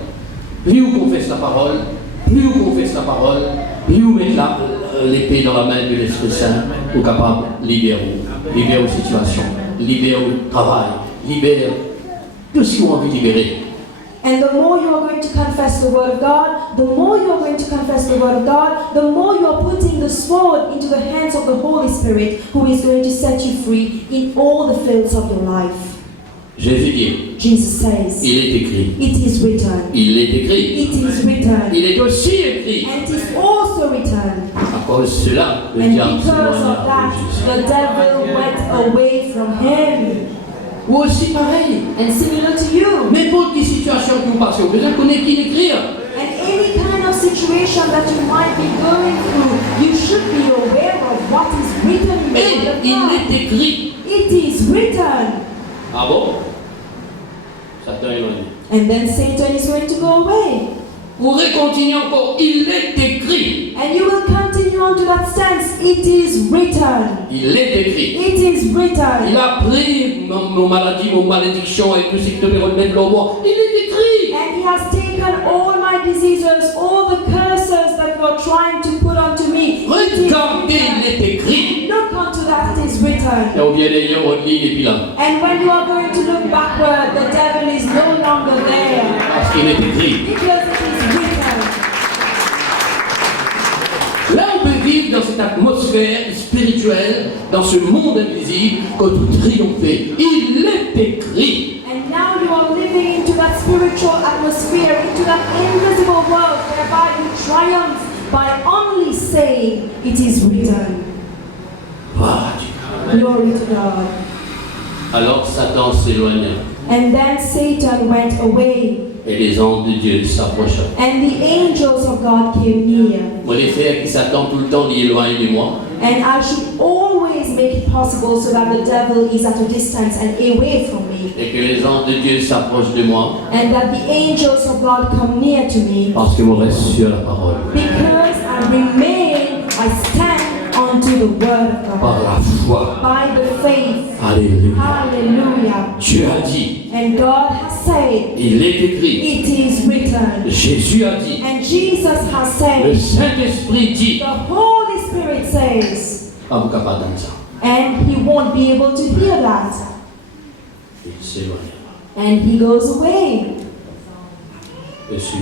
plus on confesse la parole, plus on confesse la parole, plus on met l'épée dans la main de l'Esprit Saint, on est capable de libérer aux situations, libérer au travail, libérer tout ce qu'on a envie de libérer. And the more you are going to confess the word of God, the more you are going to confess the word of God, the more you are putting the sword into the hands of the Holy Spirit, who is going to set you free in all the fields of your life. Jésus dit, Jesus says, il est écrit, it is written. il est écrit, It is written. il est aussi écrit. And it is also written. À cause de cela, le And diable because of s'éloigna that, de Jésus. the devil went away from him. Ou aussi pareil, And similar to you, n'importe quelle situation que vous passez, vous devez connaître qui l'écrire. and any kind of situation that you might be going through, you should be aware of what is written in the Et word of il God. est écrit. It is written. Ah bon? Satan est éloigné. And then Satan is going to go away. Vous continuez encore, il est écrit. And you will continue on to that stance. It is written. Il est écrit. It is Il written. a pris mon maladie, mon malédiction et tout ce qui te permet de l'envoi. Il est écrit. And he has taken all my diseases, all the curses that you are trying to put onto me. It is Regardez, il written. est écrit. Look onto that, it is written. Et on vient d'ailleurs, on lit et puis là. And when you are going to look backward, the devil is no longer there. Parce qu'il est écrit. Because it is written. Là, on peut vivre dans cette atmosphère spirituelle, dans ce monde invisible, que tout triompher. Il est écrit. And now you are living into that spiritual atmosphere, into that invisible world whereby you triumph by only saying, it is written. Voilà, Dieu. Glory to God. Alors Satan s'éloigna And then Satan went away, et les anges de Dieu s'approchèrent. and the angels of God came near. Moi, les frères qui Satan tout le temps dit éloigne de moi. And I should always make it possible so that the devil is at a distance and away from me. Et que les anges de Dieu s'approchent de moi And that the angels of God come near to me. parce que je reste sur la parole. Because I stand onto the word of Par God. la foi. By the faith. Alléluia. Hallelujah. Dieu a dit, And God has said, il est écrit. it is written. Jésus a dit, And Jesus has le said, Saint-Esprit dit, the Holy Spirit says, ah, vous capable d'entendre ça. and he won't be able to hear that. Il s'éloigne. And he goes away. Je suis.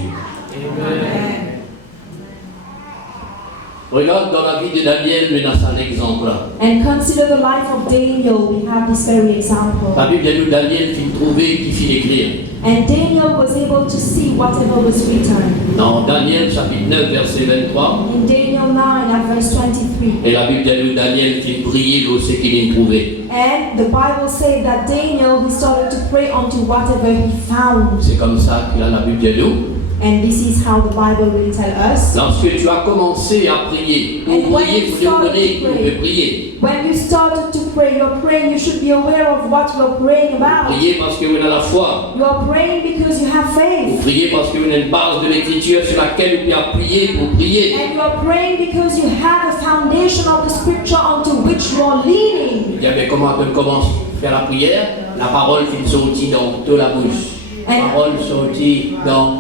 Regarde dans la vie de Daniel, mais dans un exemple. And consider the life of Daniel. We have this very example. La Bible dit nous, Daniel fit trouver qui fit écrire. And Daniel was able to see whatever was written. Dans Daniel chapitre 9, verset 23, In Daniel 9 at verse 23. et la Bible dit nous, Daniel fit prier de ce qu'il trouvé. And the Bible says that Daniel, he started to pray unto whatever he found. C'est comme ça que la Bible dit nous. And this is how the Bible will tell us. Lorsque tu as commencé à prier, And pour when prier, you vous devez started to prier, pray. prier. When you started to pray, you're praying, you should be aware of what you're praying about. Priez parce que vous avez la foi. You are praying because you have Vous faith. priez parce que vous avez une base de l'écriture sur laquelle vous pouvez appuyer pour prier. And you are praying because you have a foundation of the scripture onto which you are leaning. Il y avait comment on commence à faire la prière, la parole finit sortie dans de la bouche. La parole sortie dans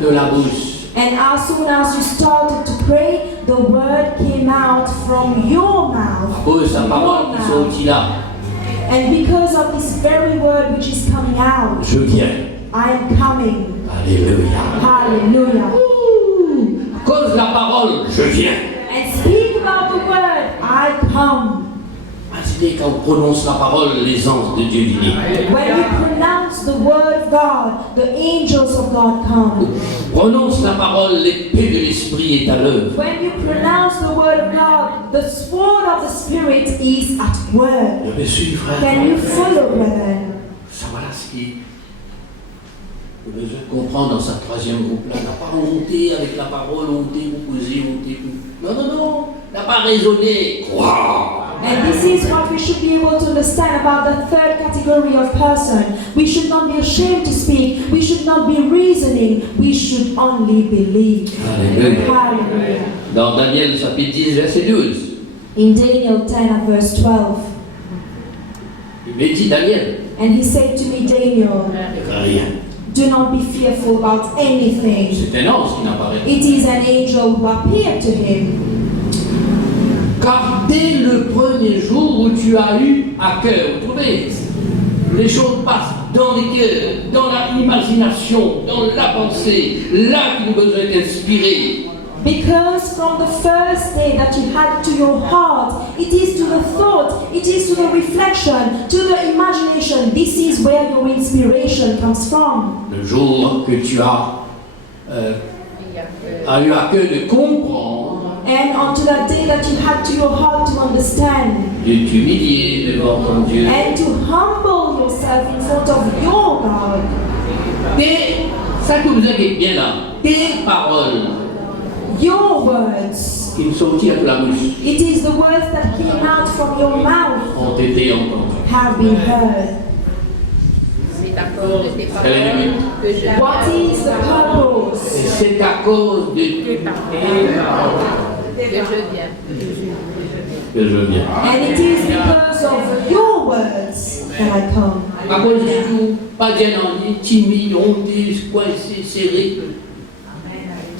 de la bouche. And as soon as you started to pray, the word came out from your mouth. À cause de la parole qui est sortie là, And because of this very word which is coming out, je viens. I am coming. Alléluia. Hallelujah. À cause de la parole, je viens. And speak about the word, I come. Imaginez quand on prononce la parole, les anges de Dieu viennent. When you pronounce the word of God, the angels of God come. Prononce la parole, l'épée de l'esprit est à l'œuvre. When you pronounce the word of God, the sword of the Spirit is at work. Je me suis, frère. Can you follow, brethren? Ça, voilà ce qui vous avez besoin de comprendre dans sa troisième groupe-là. N'a pas monté avec la parole, monté, vous posez, monté. Non, non, non. N'a pas raisonné. Croire. And this is what we should be able to understand about the third category of person. We should not be ashamed to speak. We should not be reasoning. We should only believe. Alléluia. Hallelujah. Dans Daniel chapitre 10, verset 12, In Daniel 10 at verse 12. il me dit, Daniel, And he said to me, Daniel, rien. do not be fearful about anything. C'est un ange qui n'apparaît. It is an angel who appeared to him. Car dès le premier jour où tu as eu à cœur, vous trouvez, les choses passent dans les cœurs, dans l'imagination, dans la pensée, là qu'il nous besoin d'inspirer. Because from the first day that you had to your heart, it is to the thought, it is to the reflection, to the imagination. This is where your inspiration comes from. Le jour que tu as eu à cœur de comprendre, And unto that day that you had to your heart to understand, de t'humilier devant ton Dieu. and to humble yourself in front of your God. Ça que vous avez bien là, tes paroles Your words, qui sont sorties de la bouche it is the words that came out from your mouth, ont été entendues. have been heard. C'est à cause de tes paroles que je What is the purpose? Et c'est à cause de tes paroles que je viens. que je viens. And it is because of your words that I come. À cause de tout, pas bien envie, timide, honteux, coincé, serré.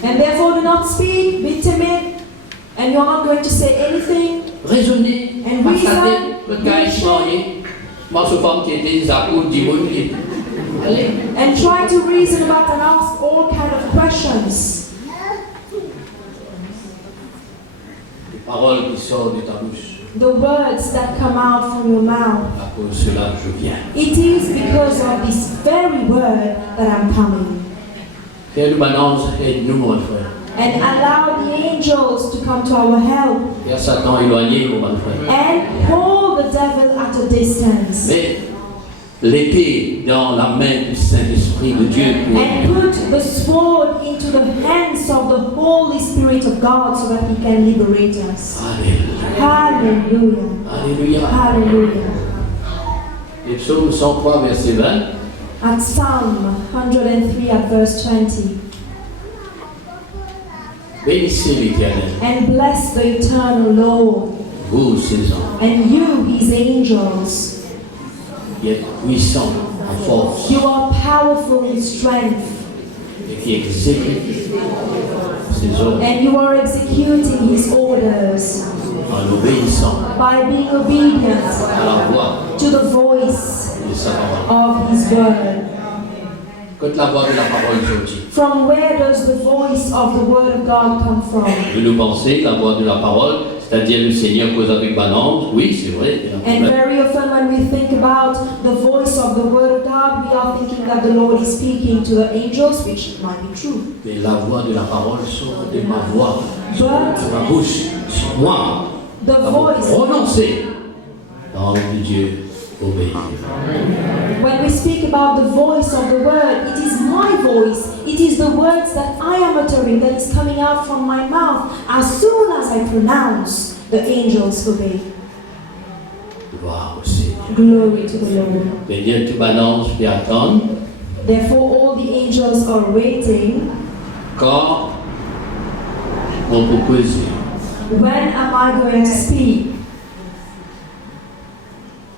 And therefore do not speak, be timid, and you're not going to say anything. Raisonner, And pas reason, sa tête, le gars est marié. Moi, ce femme qui était à cause du monde. Allez. And try to reason about and ask all kind of questions. Les paroles qui sortent de ta bouche. The words that come out from your mouth. À cause de cela, je viens. It is because of this very word that I'm coming. Père Manance, aide-nous, mon frère. And allow the angels to come to our help. Père Satan éloigné, mon frère. And hold the devil at a distance. Mais l'épée dans la main du Saint-Esprit de Dieu. And put the sword into the hands of the Holy Spirit of God so that He can liberate us. Alléluia. Hallelujah. Alléluia. Hallelujah. Et psaume 103, verset 20. At Psalm 103 at verse 20. Bénissez l'Éternel, And bless the eternal Lord, vous ses anges, and you His angels. qui êtes puissants en force You are powerful in strength, et qui exécutent ses ordres and you are executing His orders en obéissant by being obedient à la voix to the voice de sa parole. of His word. quand la voix de la parole sortit. From where does the voice of the word of God come from? Nous pensons la voix de la parole, c'est-à-dire le Seigneur cause avec Balaam, oui, c'est vrai. And very often when we think about the voice of the word of God, we are thinking that the Lord is speaking to the angels, which might be true. Mais la voix de la parole sort de ma voix, sort But de ma bouche, sur moi. the voice, Prononcer. Parole de Dieu, obéir. when we speak about the voice of the word, it is my voice. It is the words that I am uttering that is coming out from my mouth. As soon as I pronounce, the angels obey. Gloire au Seigneur. Glory to the Lord. Mais bien tout balance et attendre. Therefore, all the angels are waiting. Quand on peut causer. When am I going to speak?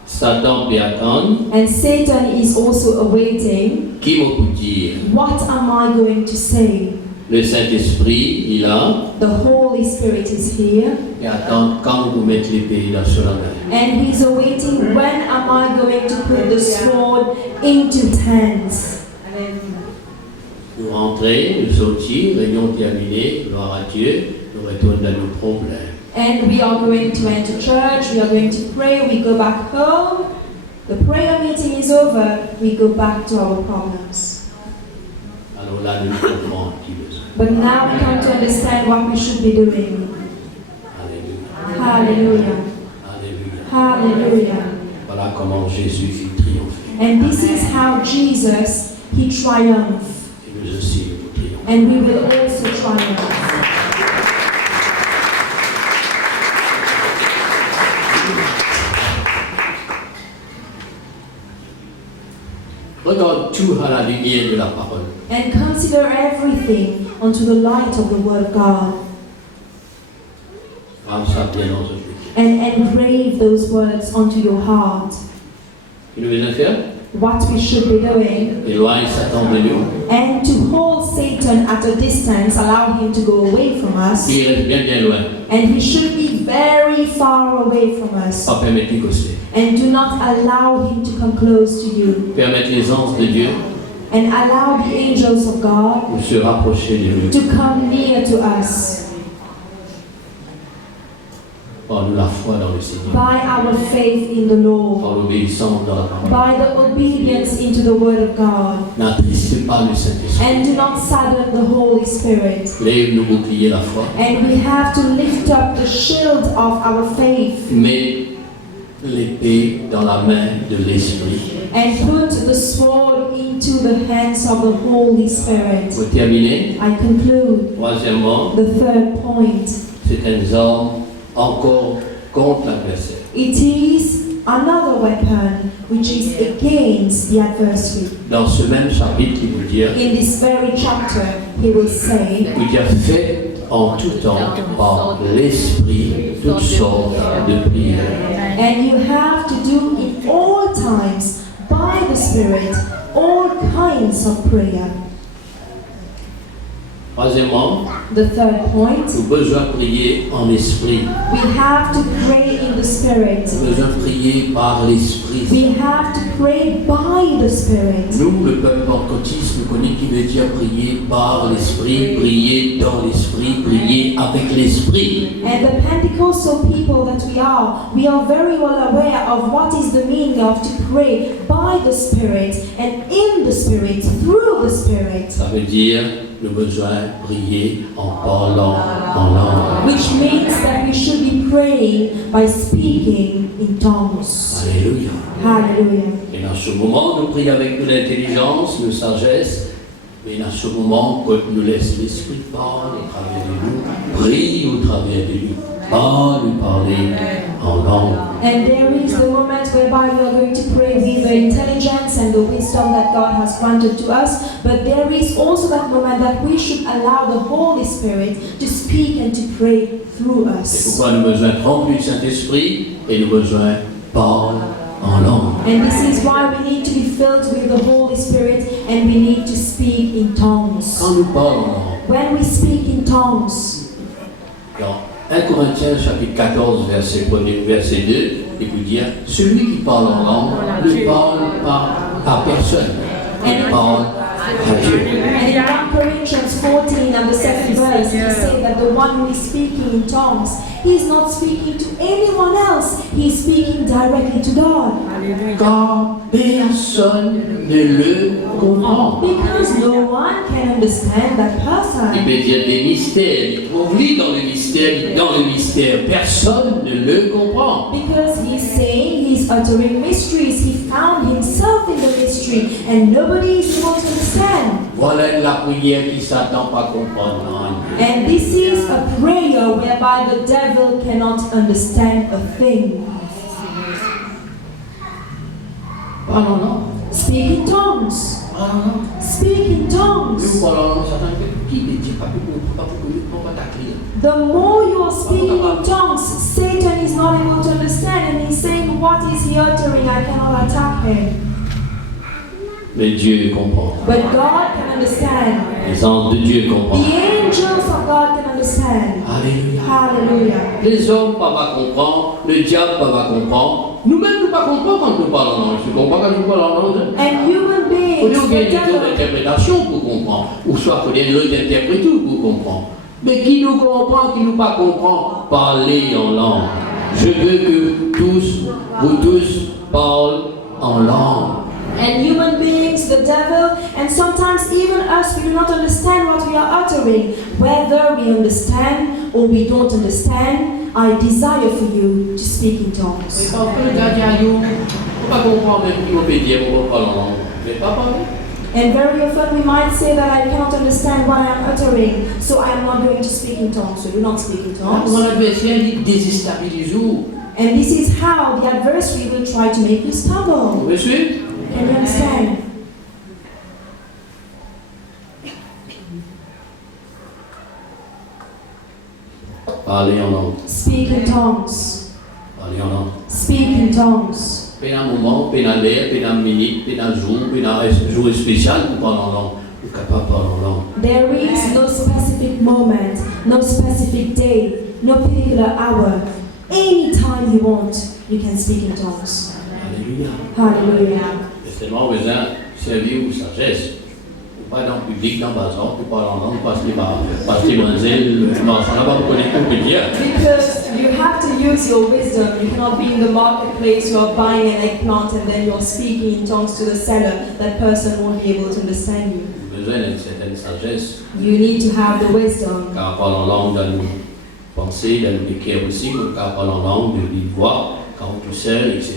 Satan peut attendre. And Satan is also awaiting. Qui m'a pu dire? What am I going to say? Le Saint-Esprit, il est là. The Holy Spirit is here. Et attend quand vous mettez l'épée là sur la main. And he's awaiting, when am I going to put the sword into his hands? Nous rentrons, nous sortir, réunion terminée, gloire à Dieu, nous retournons à nos problèmes. And we are going to enter church, we are going to pray, we go back home. The prayer meeting is over, we go back to our problems. Alors là, nous comprenons qui besoin. But now we come to understand what we should be doing. Alléluia. Hallelujah. Alléluia. Hallelujah. Voilà comment Jésus fit triompher. And this is how Jesus, he triumphed. Et nous aussi, nous triomphons. And we will also triumph. Regarde tout à la lumière de la parole. And consider everything unto the light of the Word of God. Grave ça bien dans ce truc. And engrave those words onto your heart. Et nous devons faire? What we should be doing. Éloigne Satan de nous. And to hold Satan at a distance, allow him to go away from us. Il reste bien bien loin. And he should be very far away from us. Pas permettre de coster. And do not allow him to come close to you. Permettre les anges de Dieu And allow the angels of God de se rapprocher de nous. to come near to us Par la foi dans le Seigneur. by our faith in the Lord, Par l'obéissance dans la parole. by the obedience into the Word of God. N'attristez pas le Saint-Esprit. And do not sadden the Holy Spirit. Lève nos boucliers la foi. And we have to lift up the shield of our faith Mets l'épée dans la main de l'Esprit. and put the sword into the hands of the Holy Spirit. Pour terminer, I conclude troisièmement, the third point. c'est un arme encore contre l'adversaire. It is another weapon which is against the adversary. Dans ce même chapitre, il vous dit, In this very chapter, he will say, il dit, fait en tout temps par l'Esprit toutes sortes de prières. and you have to do in all times by the Spirit all kinds of prayer. Troisièmement, The third point, nous avons besoin de prier en esprit. we have to pray in the Spirit. Nous avons besoin de prier par l'Esprit. We have to pray by the Spirit. Nous, le peuple pentecôtiste, nous connaissons qui veut dire prier par l'Esprit, prier dans l'Esprit, prier avec l'Esprit. And the Pentecostal people that we are very well aware of what is the meaning of to pray by the Spirit and in the Spirit, through the Spirit. Ça veut dire nous avons besoin de prier en parlant en langue. Which means that we should be praying by speaking in tongues. Alléluia. Hallelujah. Et dans ce moment, nous prions avec de l'intelligence, de sagesse, mais dans ce moment, quand nous laisse l'Esprit parler au travers de nous, prie au travers de nous, parler en langue. And there is the moment whereby we are going to pray with the intelligence and the wisdom that God has granted to us. But there is also that moment that we should allow the Holy Spirit to speak and to pray through C'est us. pourquoi nous avons besoin de remplir le Saint-Esprit et nous avons besoin de parler en langue. And this is why we need to be filled with the Holy Spirit and we need to speak in tongues. Quand nous parlons en langue, When we speak in tongues, dans 1 Corinthiens chapitre 14, verset 1, verset 2, il vous dit, celui qui parle en langue ne parle pas à personne, il parle à Dieu. And in 1 Corinthians 14 and the second verse, it says that the one who is speaking in tongues, he is not speaking to anyone else, he is speaking directly to God. Car personne ne le comprend. Because no one can understand that Il person. peut dire des mystères, il trouve dans le mystère, personne ne le comprend. Because he's saying he's uttering mysteries, he found himself in the mystery, and nobody is able to understand. Voilà la prière qui s'attend pas comprendre. And this is a prayer whereby the devil cannot understand a thing. Parlons non. Speak in tongues. Parlons non. Speak in Nous tongues. parlons non, Satan qui ne dit pas pour t'accueillir. The more you are speaking in tongues, Satan is not able to understand, and he's saying, what is he uttering? I cannot attack him. Mais Dieu comprend. But God can understand. Les anges de Dieu The comprennent. angels of God can understand. Alléluia. Hallelujah. Les hommes ne peuvent pas comprendre, le diable ne peut pas comprendre. Nous-mêmes ne pouvons pas comprendre quand nous parlons en langue. Je ne comprends pas quand nous parlons en langue. And human Il beings, faut the qu'il y ait une devil, interprétation pour comprendre. Ou soit il faut qu'il y ait l'autre interpréteur pour comprendre. Mais qui nous comprend, qui nous pas comprend, parlez en langue. Je veux que vous tous parlez en langue. and human beings, the devil, and sometimes even us, we do not understand what we are uttering. Whether we understand or we don't understand, I desire for you to speak in Et tongues. quand le gardien il ne faut pas comprendre même qui va dire pour parler en langue. Mais pas parler. And very often we might say that I cannot understand what I'm uttering, so I am not going to speak in tongues. So do not speak in tongues. Mon adversaire il déstabilise. And this is how the adversary will try to make you stumble. Vous suivez? Can you understand? Parlez en langue. Speak in tongues. Parlez en langue. Speak in tongues. Puis un moment, puis un l'air, puis une minute, puis un jour, puis un jour spécial pour parler en langue. Vous êtes capable de parler en langue. There is no specific moment, no specific day, no particular hour. Anytime you want, you can speak in tongues. Alléluia. Hallelujah. C'est seulement besoin de servir ou sagesse. Pas dans le public, dans le bazar, pour parler en langue, parce que Manzel, ça n'a pas beaucoup de dire. Because you have to use your wisdom. You cannot be in the marketplace, you are buying an eggplant and then you're speaking in tongues to the seller. That person won't be able to understand you. Besoin d'une certaine sagesse, You need to have the wisdom. car parler en langue dans nos pensées, dans nos écrits aussi, car parler en langue de vive voix, quand on tout seul, etc.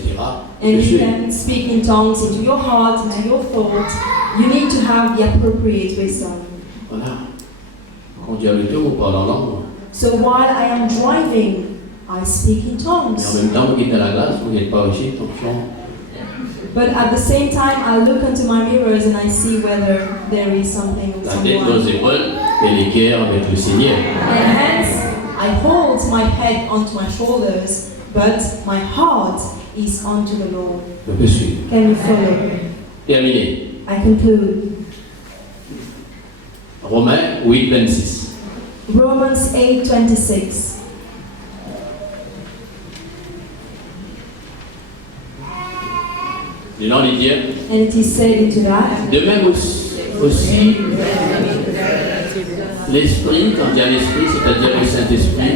And Bien you sûr. can speak in tongues into your heart, into your thoughts. You need to have the appropriate wisdom. Voilà. Quand on dit à l'auto, on parle en langue. So while I am driving, I speak in Mais en tongues. même temps, vous êtes dans la glace, vous n'êtes pas aussi, attention. But at the same time, I look into my mirrors and I see whether there is something with La tête dans someone. les épaules et les cœurs avec le Seigneur. And hence, I hold my head onto my shoulders, but my heart is onto the Lord. Je peux suivre. Can you follow? Terminé. I conclude. Romains 8, 26. Romans 8:26. Les gens lui disent, And it is said into that. de même aussi l'Esprit, quand il y a l'Esprit, c'est-à-dire le Saint-Esprit,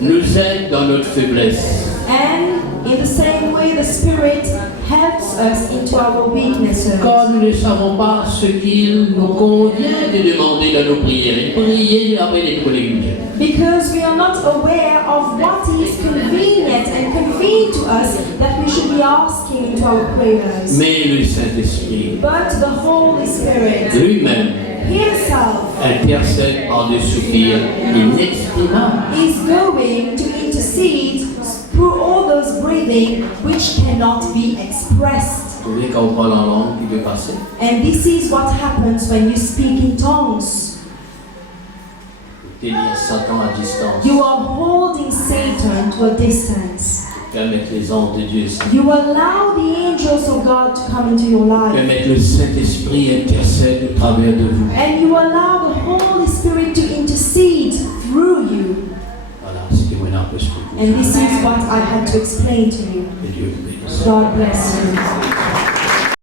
nous aide dans notre faiblesse. And in the same way, the Spirit helps us into our weaknesses. Quand nous ne savons pas ce qu'il nous convient de demander dans nos prières, et prier après les collègues. Because we are not aware of what is convenient and convenient to us that we should be asking into our prayers. Mais le Saint-Esprit But the Holy Spirit lui-même Himself intercède par des soupirs inexprimables. is going to intercede through all those breathing which cannot be expressed. Vous voyez, quand on parle en langue, il peut passer. And this is what happens when you speak in tongues. Tenir Satan à distance. You are holding Satan to a distance. Permettre les anges de Dieu ici. You allow the angels of God to come into your life. Permettre le Saint-Esprit intercède au travers de vous. And you allow the Holy Spirit to intercede through you. Voilà, c'était mon un peu ce que vous And this is what I had to explain to you. Et Dieu vous bénisse. God bless you.